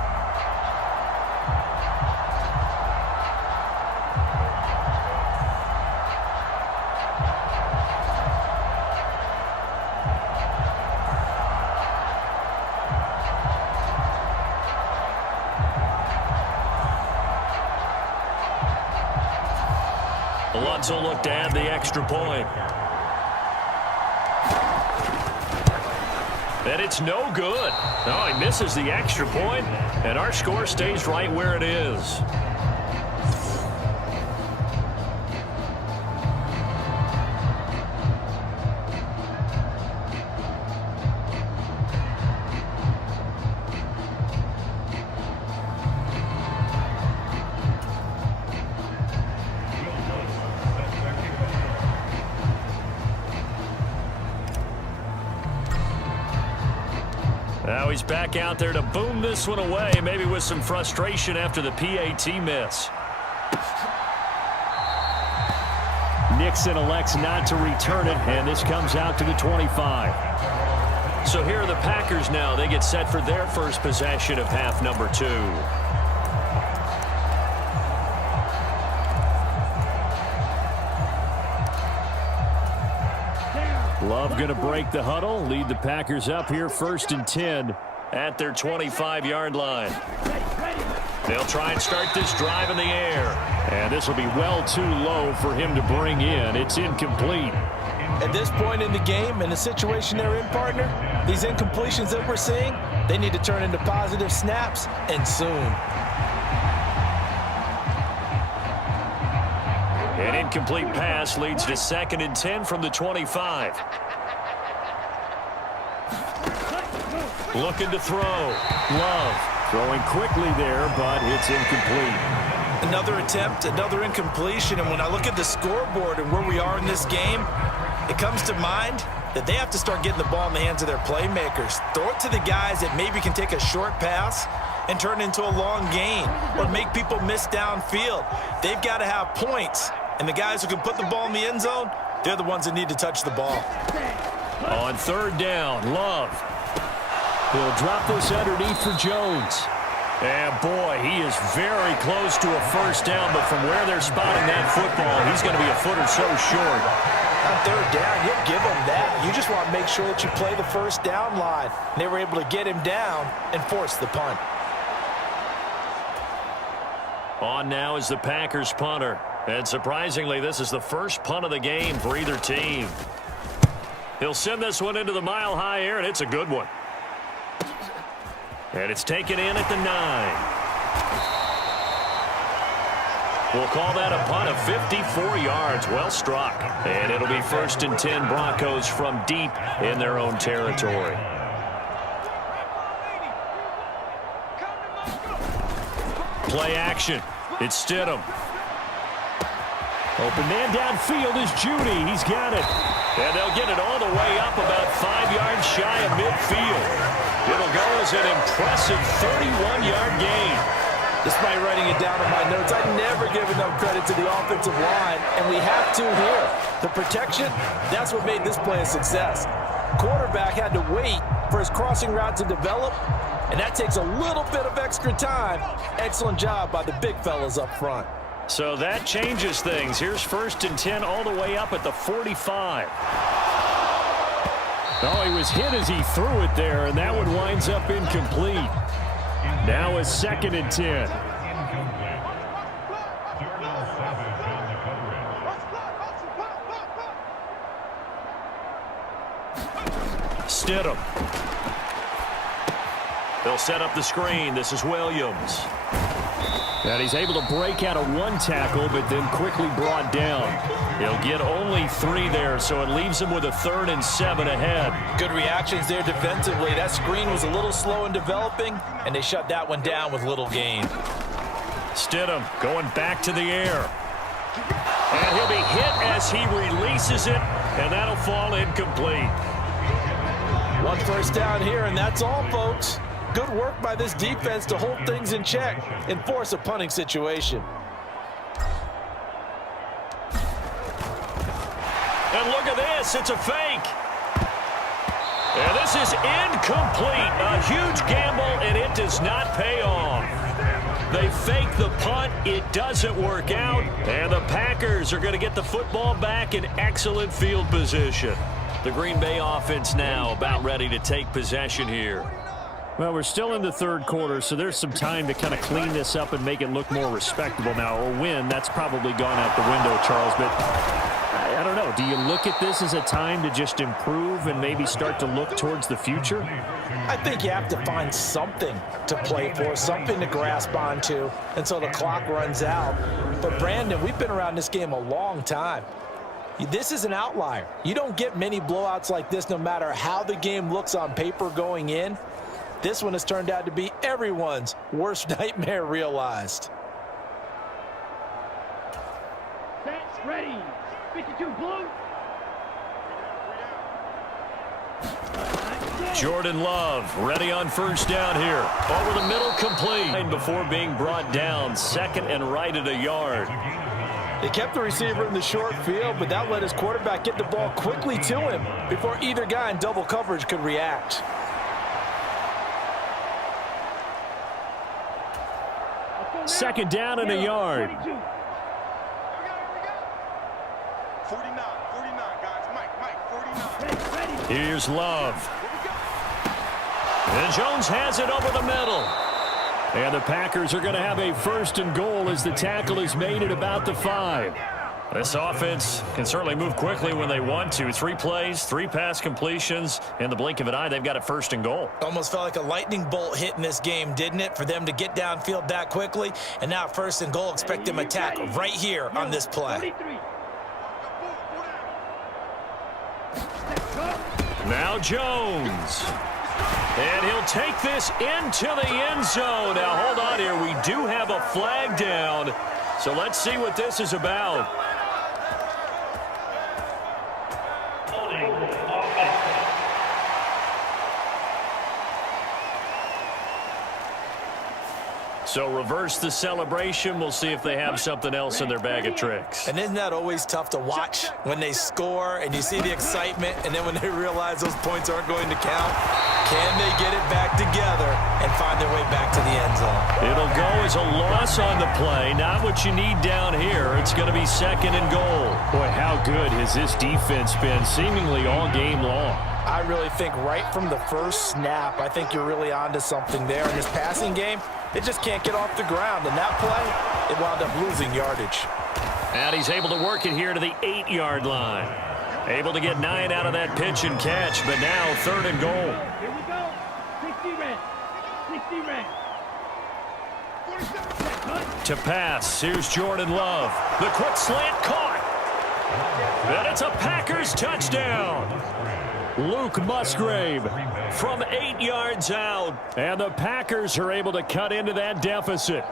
Browns will look to add the extra point. And it's no good. No, he misses the extra point, and our score stays right where it is. Now he's back out there to boom this one away, maybe with some frustration after the PAT miss. Nixon elects not to return it, and this comes out to the 25. So here are the Packers now. They get set for their first possession of half number 2. Love going to break the huddle, lead the Packers up here 1st and 10 at their 25-yard line. They'll try and start this drive in the air. And this will be well too low for him to bring in. It's incomplete. At this point in the game, in the situation they're in, partner, these incompletions that we're seeing, they need to turn into positive snaps, and soon. An incomplete pass leads to 2nd and 10 from the 25. Looking to throw. Love throwing quickly there, but it's incomplete. Another attempt, another incompletion, and when I look at the scoreboard and where we are in this game, it comes to mind that they have to start getting the ball in the hands of their playmakers. Throw it to the guys that maybe can take a short pass and turn it into a long gain or make people miss downfield. They've got to have points, and the guys who can put the ball in the end zone, they're the ones that need to touch the ball. On 3rd down, Love. He'll drop this underneath for Jones. And boy, he is very close to a first down, but from where they're spotting that football, he's going to be a foot or so short. On 3rd down, you'll give them that. You just want to make sure that you play the first down line. And they were able to get him down and force the punt. On now is the Packers punter. And surprisingly, this is the first punt of the game for either team. He'll send this one into the mile-high air, and it's a good one. And it's taken in at the 9. We'll call that a punt of 54 yards. Well struck. And it'll be 1st and 10 Broncos from deep in their own territory. Play action. It's Stidham. Open man downfield is Judy. He's got it. And they'll get it all the way up about 5 yards shy of midfield. It'll go as an impressive 31-yard gain. Despite writing it down in my notes, I never give enough credit to the offensive line, and we have to here. The protection, that's what made this play a success. Quarterback had to wait for his crossing route to develop, and that takes a little bit of extra time. Excellent job by the big fellas up front. So that changes things. Here's 1st and 10 all the way up at the 45. Oh, he was hit as he threw it there, and that one winds up incomplete. Now it's 2nd and 10. Stidham. They'll set up the screen. This is Williams. And he's able to break out of one tackle, but then quickly brought down. He'll get only 3 there, so it leaves him with a 3rd and 7 ahead. Good reactions there defensively. That screen was a little slow in developing, and they shut that one down with little gain. Stidham going back to the air. And he'll be hit as he releases it, and that'll fall incomplete. 1 first down here, and that's all, folks. Good work by this defense to hold things in check and force a punting situation. And look at this. It's a fake. And this is incomplete. A huge gamble, and it does not pay off. They fake the punt. It doesn't work out. And the Packers are going to get the football back in excellent field position. The Green Bay offense now about ready to take possession here. Well, we're still in the third quarter, so there's some time to kind of clean this up and make it look more respectable. Now, a win, that's probably gone out the window, Charles, but I don't know. Do you look at this as a time to just improve and maybe start to look towards the future? I think you have to find something to play for, something to grasp onto until the clock runs out. But, Brandon, we've been around this game a long time. This is an outlier. You don't get many blowouts like this no matter how the game looks on paper going in. This one has turned out to be everyone's worst nightmare realized. Set, ready. 52 blue. Jordan Love ready on first down here. Over the middle, complete. Before being brought down, second and right at a yard. They kept the receiver in the short field, but that let his quarterback get the ball quickly to him before either guy in double coverage could react. Second down and a yard. 49, guys. Mike, 49. Here's Love. And Jones has it over the middle. And the Packers are going to have a first and goal as the tackle is made at about the 5. This offense can certainly move quickly when they want to. 3 plays, 3 pass completions. In the blink of an eye, they've got it first and goal. Almost felt like a lightning bolt hit in this game, didn't it? For them to get downfield that quickly. And now first and goal, expect them to attack right here on this play. Now Jones. And he'll take this into the end zone. Now, hold on here. We do have a flag down. So let's see what this is about. So reverse the celebration. We'll see if they have something else in their bag of tricks. And isn't that always tough to watch when they score and you see the excitement, and then when they realize those points aren't going to count? Can they get it back together and find their way back to the end zone? It'll go as a loss on the play. Not what you need down here. It's going to be second and goal. Boy, how good has this defense been seemingly all game long? I really think right from the first snap, I think you're really onto something there. In this passing game, it just can't get off the ground. And that play, it wound up losing yardage. And he's able to work it here to the 8-yard line. Able to get 9 out of that pitch and catch, but now third and goal. Here we go. 60 red. 60 red. To pass, here's Jordan Love. The quick slant caught. And it's a Packers touchdown. Luke Musgrave From 8 yards out. and the Packers are able to cut into that deficit.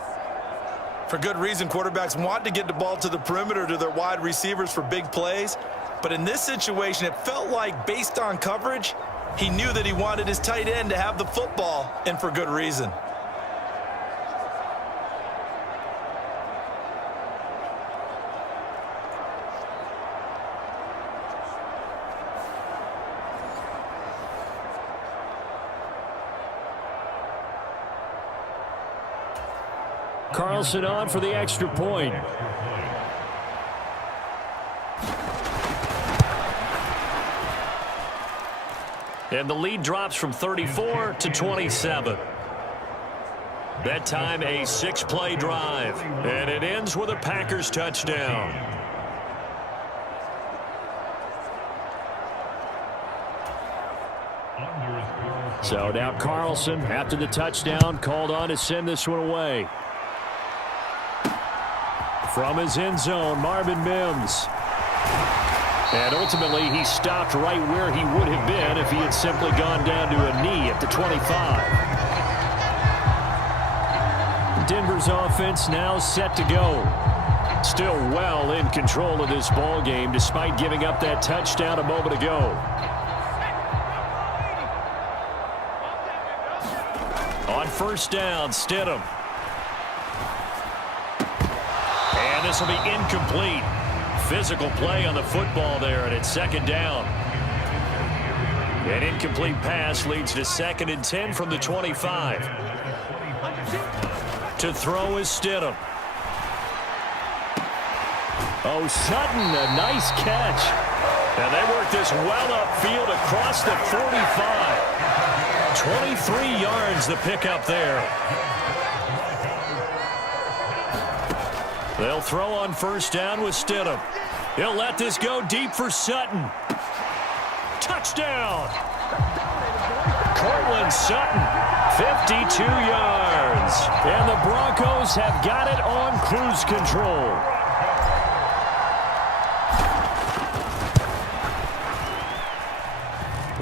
For good reason, quarterbacks want to get the ball to the perimeter to their wide receivers for big plays. But in this situation, it felt like, based on coverage, he knew that he wanted his tight end to have the football, and for good reason. Carlson on for the extra point. And the lead drops from 34 to 27. That time a 6-play drive. And it ends with a Packers touchdown. So now Carlson, after the touchdown, called on to send this one away. From his end zone, Marvin Mims. And ultimately, he stopped right where he would have been if he had simply gone down to a knee at the 25. Denver's offense now set to go. Still well in control of this ball game despite giving up that touchdown a moment ago. On first down, Stidham. And this will be incomplete. Physical play on the football there, and it's second down. An incomplete pass leads to 2nd and 10 from the 25. To throw is Stidham. Oh, Sutton, a nice catch. And they work this well upfield across the 45. 23 yards the pickup there. They'll throw on first down with Stidham. He'll let this go deep for Sutton. Touchdown! Cortland Sutton, 52 yards. And the Broncos have got it on cruise control.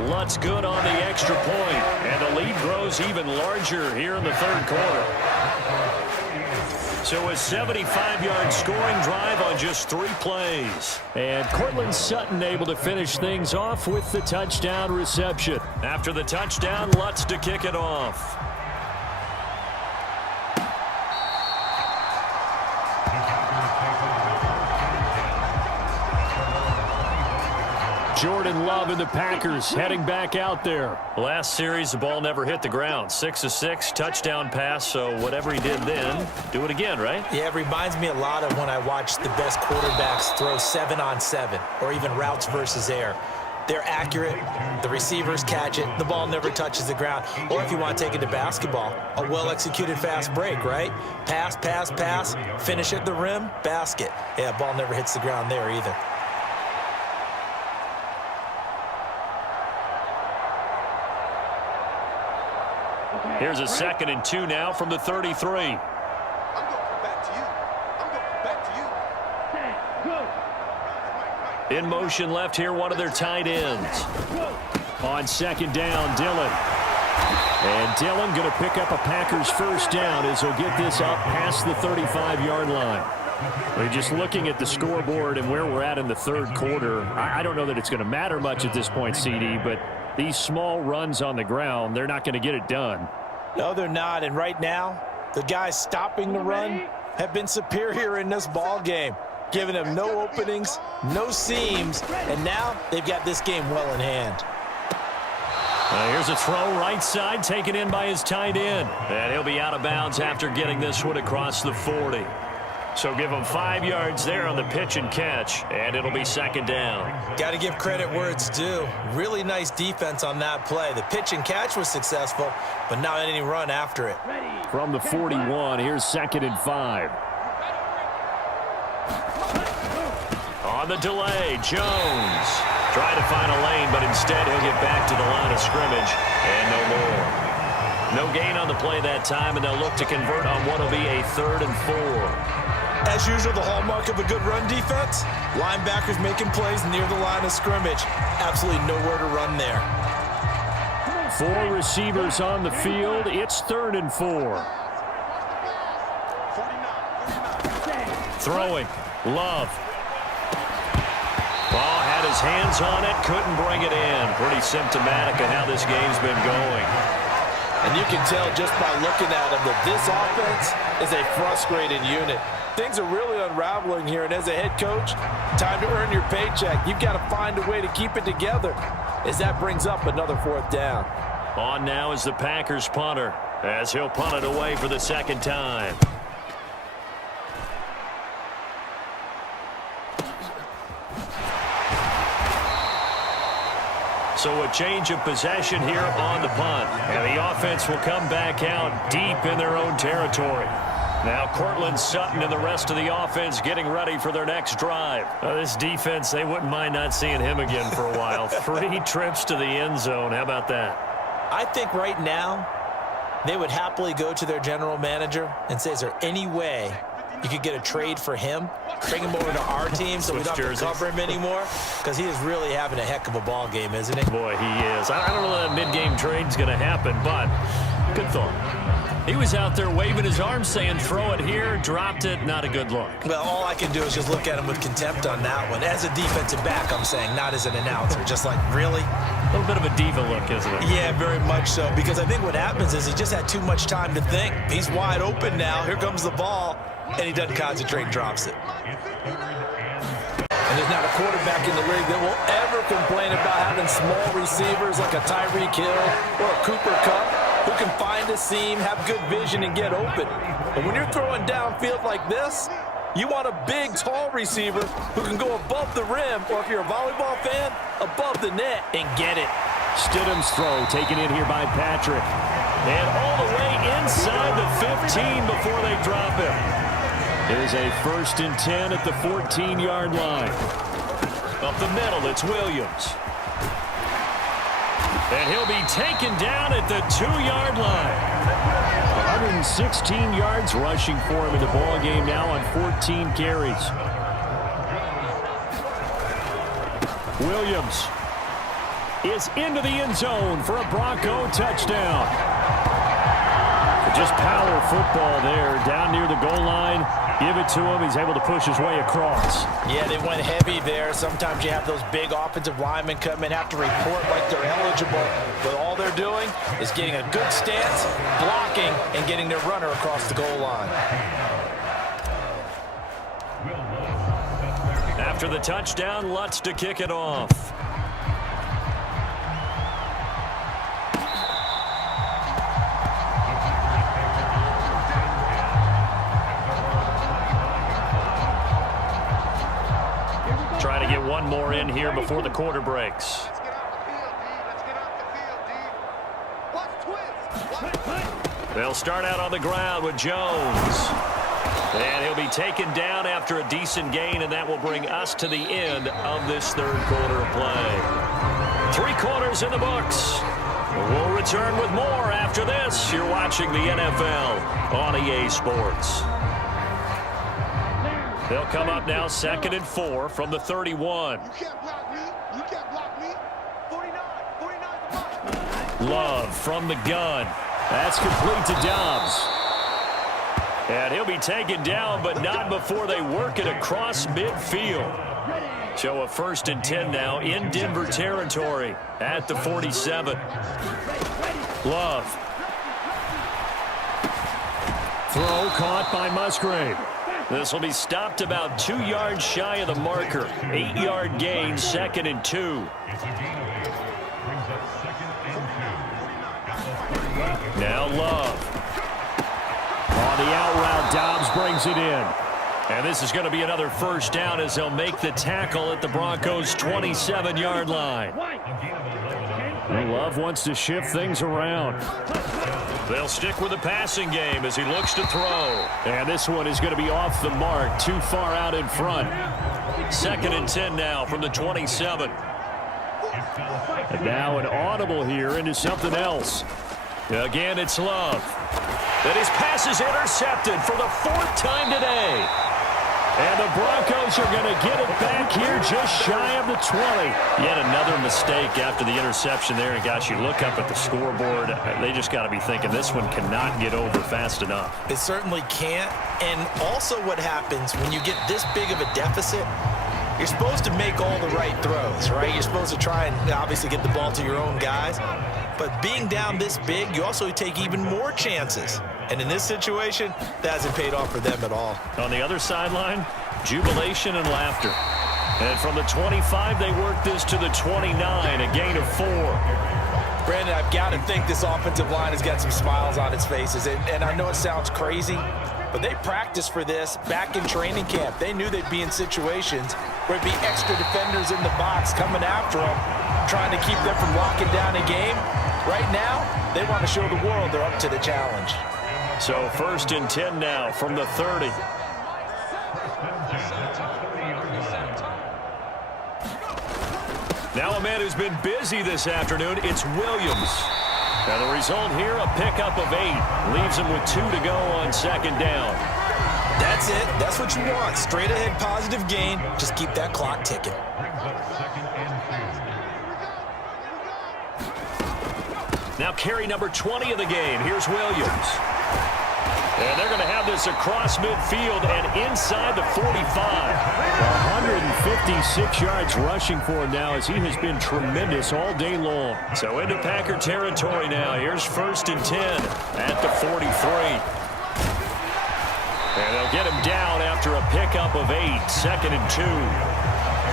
Lutz good on the extra point, and the lead grows even larger here in the third quarter. So a 75-yard scoring drive on just 3 plays. And Cortland Sutton able to finish things off with the touchdown reception. After the touchdown, Lutz to kick it off. Jordan Love and the Packers heading back out there. Last series, the ball never hit the ground. 6 of 6, touchdown pass, so whatever he did then, do it again, right? Yeah, it reminds me a lot of when I watch the best quarterbacks throw 7-on-7 or even routes versus air. They're accurate, the receivers catch it, the ball never touches the ground. Or if you want to take it to basketball, a well-executed fast break, right? Pass, pass, pass, finish at the rim, basket. Yeah, ball never hits the ground there either. Here's a 2nd and 2 now from the 33. I'm going back to you. I'm going back to you. In motion left here, one of their tight ends. On 2nd down, Dillon. And Dillon going to pick up a Packers first down as he'll get this up past the 35-yard line. We're just looking at the scoreboard and where we're at in the third quarter. I don't know that it's going to matter much at this point, CD, but these small runs on the ground, they're not going to get it done. No, they're not. And right now, the guys stopping the run have been superior in this ball game, giving them no openings, no seams, and now they've got this game well in hand. Here's a throw right side, taken in by his tight end. And he'll be out of bounds after getting this one across the 40. So give him 5 yards there on the pitch and catch, and it'll be 2nd down. Got to give credit where it's due. Really nice defense on that play. The pitch and catch was successful, but not any run after it. From the 41, here's 2nd and 5. On the delay, Jones. Trying to find a lane, but instead he'll get back to the line of scrimmage, and no more. No gain on the play that time, and they'll look to convert on what will be a 3rd and 4. As usual, the hallmark of a good run defense, linebackers making plays near the line of scrimmage. Absolutely nowhere to run there. 4 receivers on the field. It's 3rd and 4. Throwing. Love. Ball had his hands on it, couldn't bring it in. Pretty symptomatic of how this game's been going. And you can tell just by looking at him that this offense is a frustrated unit. Things are really unraveling here, and as a head coach, time to earn your paycheck. You've got to find a way to keep it together as that brings up another 4th down. On now is the Packers punter, as he'll punt it away for the 2nd time. So a change of possession here on the punt. And the offense will come back out deep in their own territory. Now Cortland Sutton and the rest of the offense getting ready for their next drive. This defense, they wouldn't mind not seeing him again for a while. 3 trips to the end zone. How about that? I think right now they would happily go to their general manager and say, is there any way you could get a trade for him? Bring him over to our team so we don't have to cover him anymore? Because he is really having a heck of a ball game, isn't he? Boy, he is. I don't know that mid-game trade's going to happen, but good thought. He was out there waving his arms saying, throw it here, dropped it, not a good look. Well, all I can do is just look at him with contempt on that one. As a defensive back, I'm saying, not as an announcer. Just like, really? A little bit of a diva look, isn't it? Yeah, very much so. Because I think what happens is he just had too much time to think. He's wide open now. Here comes the ball. And he doesn't concentrate and drops it. And there's not a quarterback in the league that will ever complain about having small receivers like a Tyreek Hill or a Cooper Kupp who can find a seam, have good vision, and get open. But when you're throwing downfield like this, you want a big, tall receiver who can go above the rim, or if you're a volleyball fan, above the net and get it. Stidham's throw taken in here by Patrick. And all the way inside the 15 before they drop him. There's a 1st and 10 at the 14-yard line. Up the middle, it's Williams. And he'll be taken down at the 2-yard line. 116 yards rushing for him in the ball game now on 14 carries. Williams is into the end zone for a Bronco touchdown. Just power football there down near the goal line. Give it to him. He's able to push his way across. Yeah, they went heavy there. Sometimes you have those big offensive linemen come in, have to report like they're eligible. But all they're doing is getting a good stance, blocking, and getting their runner across the goal line. After the touchdown, Lutz to kick it off. Trying to get one more in here before the quarter breaks. Let's get off the field, D. Let's get off the field, D. Watch twist. They'll start out on the ground with Jones. And he'll be taken down after a decent gain, and that will bring us to the end of this third quarter of play. 3 quarters in the books. We'll return with more after this. You're watching the NFL on EA Sports. They'll come up now 2nd and 4 from the 31. You can't block me. You can't block me. 49. 49's a block. Love from the gun. That's complete to Dobbs. And he'll be taken down, but not before they work it across midfield. So a 1st and 10 now in Denver territory at the 47. Love. Throw caught by Musgrave. This will be stopped about 2 yards shy of the marker. 8-yard gain, 2nd and 2. Now Love. On the out route, Dobbs brings it in. And this is going to be another 1st down as they'll make the tackle at the Broncos' 27-yard line. Love wants to shift things around. They'll stick with the passing game as he looks to throw. And this one is going to be off the mark, too far out in front. 2nd and 10 now from the 27. And now an audible here into something else. Again, it's Love. And his pass is intercepted for the 4th time today. And the Broncos are going to get it back here just shy of the 20. Yet another mistake after the interception there. And, gosh, you look up at the scoreboard. They just got to be thinking this one cannot get over fast enough. It certainly can't. And also what happens when you get this big of a deficit, you're supposed to make all the right throws, right? You're supposed to try and obviously get the ball to your own guys. But being down this big, you also take even more chances. And in this situation, that hasn't paid off for them at all. On the other sideline, jubilation and laughter. And from the 25, they work this to the 29, a gain of 4. Brandon, I've got to think this offensive line has got some smiles on its faces. And I know it sounds crazy, but they practiced for this back in training camp. They knew they'd be in situations where it'd be extra defenders in the box coming after them, trying to keep them from locking down a game. Right now, they want to show the world they're up to the challenge. So 1st and 10 now from the 30. Now a man who's been busy this afternoon, it's Williams. And the result here, a pickup of 8. Leaves him with 2 to go on 2nd down. That's it. That's what you want. Straight ahead positive gain. Just keep that clock ticking. Now carry number 20 of the game. Here's Williams. And they're going to have this across midfield and inside the 45. 156 yards rushing for him now as he has been tremendous all day long. So into Packer territory now. Here's 1st and 10 at the 43. And they'll get him down after a pickup of 8. 2nd and 2.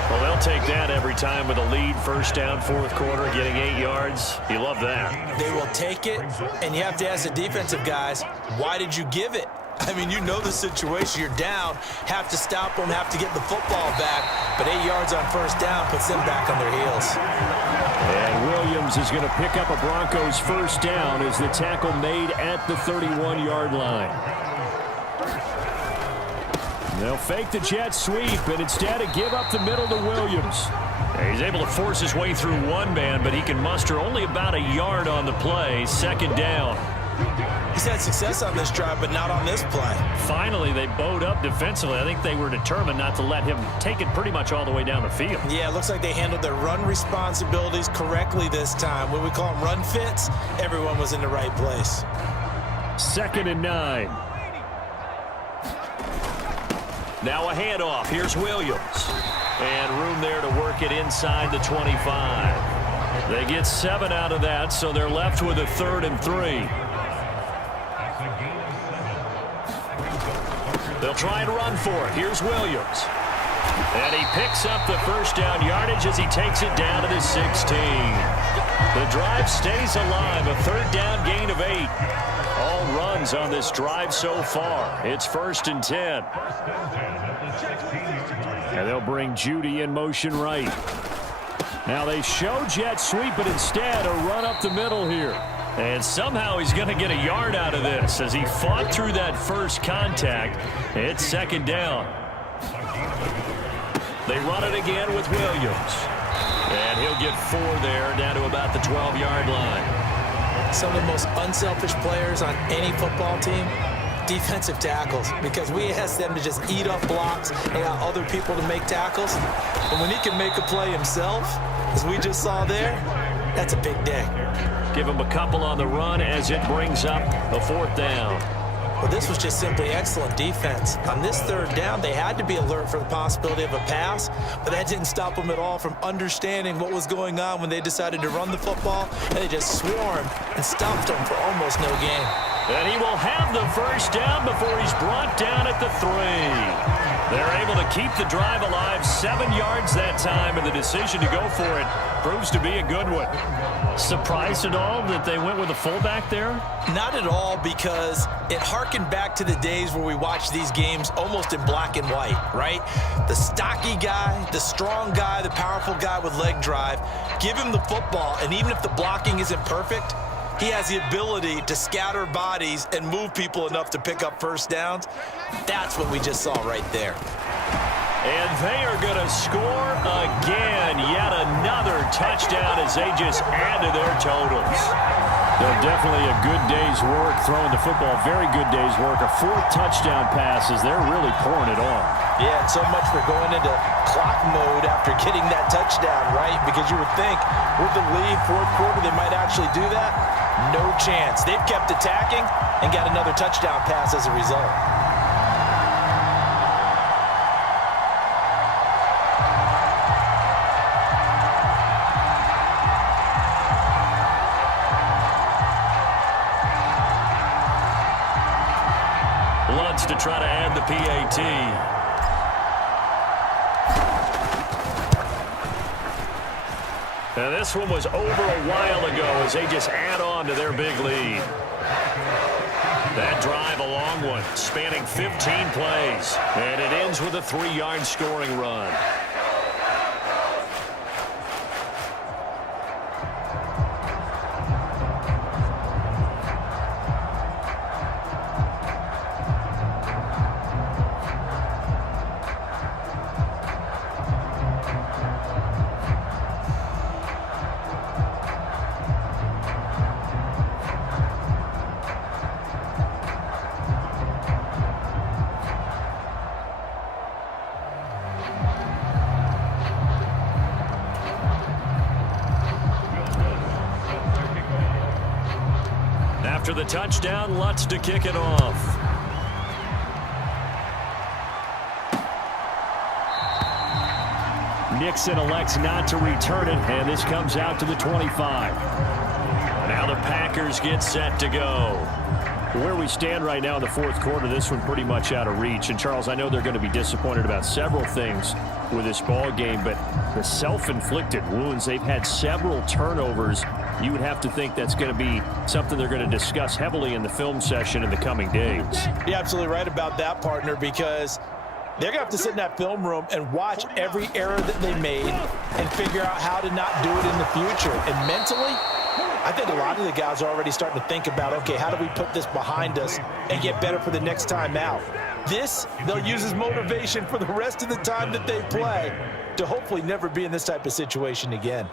Well, they'll take that every time with a lead. 1st down, 4th quarter, getting 8 yards. You love that. They will take it, and you have to ask the defensive guys, why did you give it? I mean, you know the situation. You're down, have to stop them, have to get the football back. But 8 yards on 1st down puts them back on their heels. And Williams Williams is going to pick up a Broncos first down as the tackle made at the 31-yard line. They'll fake the jet sweep, and instead of give up the middle to Williams. He's able to force his way through one man, but he can muster only about a yard on the play. Second down. He's had success on this drive, but not on this play. Finally, they bowed up defensively. I think they were determined not to let him take it pretty much all the way down the field. Yeah, it looks like they handled their run responsibilities correctly this time. When we call them run fits, everyone was in the right place. 2nd and 9. Now a handoff. Here's Williams. And room there to work it inside the 25. They get 7 out of that, so they're left with a 3rd and 3. They'll try and run for it. Here's Williams. And he picks up the first down yardage as he takes it down to the 16. The drive stays alive. A 3rd down gain of 8. All runs on this drive so far. It's 1st and 10. And they'll bring Judy in motion right. Now they show jet sweep, but instead a run up the middle here. And somehow he's going to get a yard out of this as he fought through that first contact. It's 2nd down. They run it again with Williams. And he'll get 4 there, down to about the 12-yard line. Some of the most unselfish players on any football team, defensive tackles, because we ask them to just eat up blocks and got other people to make tackles. And when he can make a play himself, as we just saw there, that's a big day. Give him a couple on the run as it brings up a 4th down. Well, this was just simply excellent defense. On this 3rd down, they had to be alert for the possibility of a pass, but that didn't stop them at all from understanding what was going on when they decided to run the football, and they just swarmed and stuffed them for almost no gain. And he will have the first down before he's brought down at the 3. They're able to keep the drive alive, 7 yards that time, and the decision to go for it proves to be a good one. Surprised at all that they went with a fullback there? Not at all, because it harkened back to the days where we watched these games almost in black and white, right? The stocky guy, the strong guy, the powerful guy with leg drive, give him the football, and even if the blocking isn't perfect, he has the ability to scatter bodies and move people enough to pick up first downs. That's what we just saw right there. And they are going to score again. Yet another touchdown as they just add to their totals. They're definitely a good day's work throwing the football. Very good day's work. A 4th touchdown pass as they're really pouring it on. Yeah, and so much for going into clock mode after getting that touchdown, right? Because you would think with the lead, 4th quarter, they might actually do that. No chance. They've kept attacking and got another touchdown pass as a result. Lutz to try to add the PAT. Now this one was over a while ago as they just add on to their big lead. That drive, a long one, spanning 15 plays. And it ends with a 3-yard scoring run. After the touchdown, Lutz to kick it off. Nixon elects not to return it, and this comes out to the 25. Now the Packers get set to go. Where we stand right now in the 4th quarter, this one pretty much out of reach. And, Charles, I know they're going to be disappointed about several things with this ball game, but the self-inflicted wounds, they've had several turnovers. You would have to think that's going to be something they're going to discuss heavily in the film session in the coming days. You're absolutely right about that, partner, because They're going to have to sit in that film room and watch every error that they made and figure out how to not do it in the future. And mentally, I think a lot of the guys are already starting to think about, okay, how do we put this behind us and get better for the next time out? This, they'll use as motivation for the rest of the time that they play to hopefully never be in this type of situation again.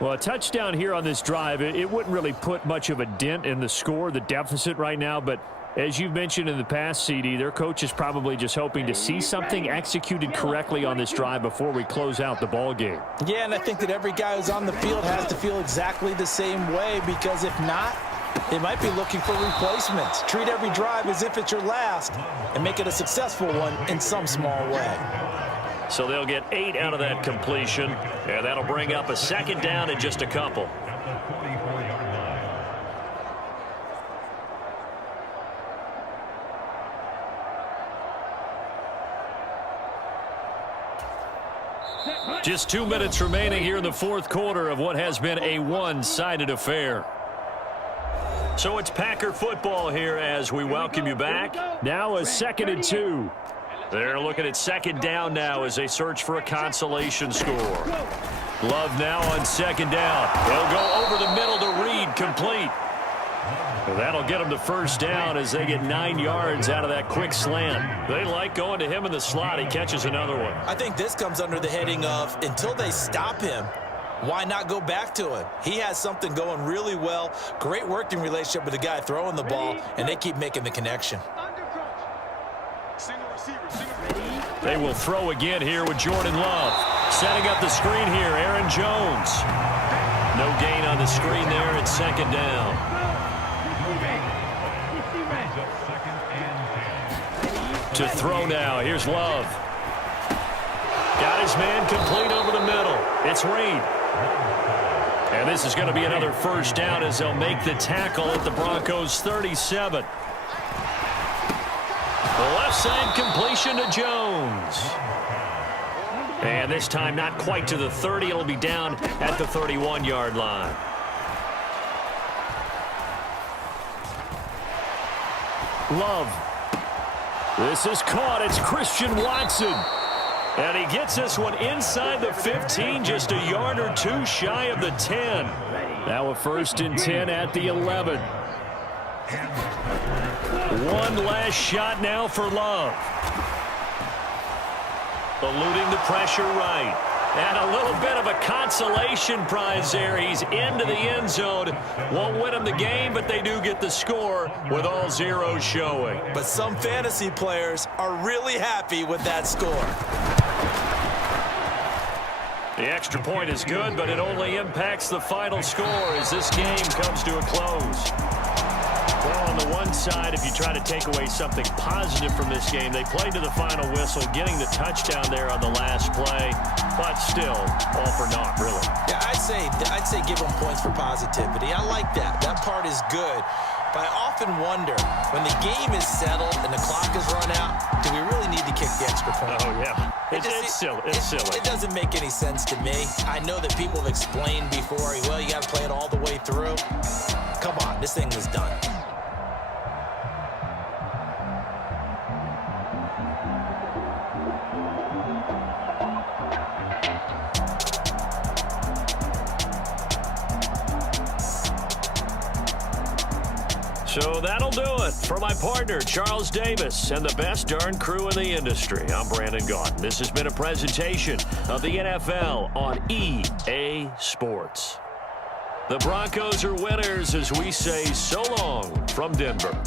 Well, a touchdown here on this drive, it wouldn't really put much of a dent in the score, the deficit right now, but as you've mentioned in the past, CD, their coach is probably just hoping to see something executed correctly on this drive before we close out the ball game. Yeah, and I think that every guy who's on the field has to feel exactly the same way, because if not, they might be looking for replacements. Treat every drive as if it's your last and make it a successful one in some small way. So they'll get 8 out of that completion, and that'll bring up a second down in just a couple. Just 2 minutes remaining here in the fourth quarter of what has been a one-sided affair. So it's Packer football here as we welcome you back. Now a 2nd and 2. They're looking at second down now as they search for a consolation score. Love now on second down. They'll go over the middle to Reed, complete. Well, that'll get them to first down as they get 9 yards out of that quick slant. They like going to him in the slot. He catches another one. I think this comes under the heading of, until they stop him, why not go back to him? He has something going really well. Great working relationship with the guy throwing the ball, and they keep making the connection. They will throw again here with Jordan Love. Setting up the screen here, Aaron Jones. No gain on the screen there at second down. To throw now. Here's Love. Got his man complete over the middle. It's Reed. And this is going to be another first down as they'll make the tackle at the Broncos 37. The left side completion to Jones. And this time not quite to the 30. It'll be down at the 31-yard line. Love. This is caught. It's Christian Watson. And he gets this one inside the 15, just a yard or two shy of the 10. Now a 1st and 10 at the 11. One last shot now for Love. Eluding the pressure right. And a little bit of a consolation prize there. He's into the end zone. Won't win him the game, but they do get the score with all zeros showing. But some fantasy players are really happy with that score. The extra point is good, but it only impacts the final score as this game comes to a close. Well, on the one side, if you try to take away something positive from this game, they played to the final whistle, getting the touchdown there on the last play, but still, all for naught, really. Yeah, I'd say give them points for positivity. I like that. That part is good. But I often wonder, when the game is settled and the clock is run out, do we really need to kick the extra point? Oh, yeah. It's silly. It's silly. It doesn't make any sense to me. I know that people have explained before, well, you got to play it all the way through. Come on, this thing was done. So that'll do it for my partner, Charles Davis, and the best darn crew in the industry. I'm Brandon Gaudin. This has been a presentation of the NFL on EA Sports. The Broncos are winners as we say so long from Denver.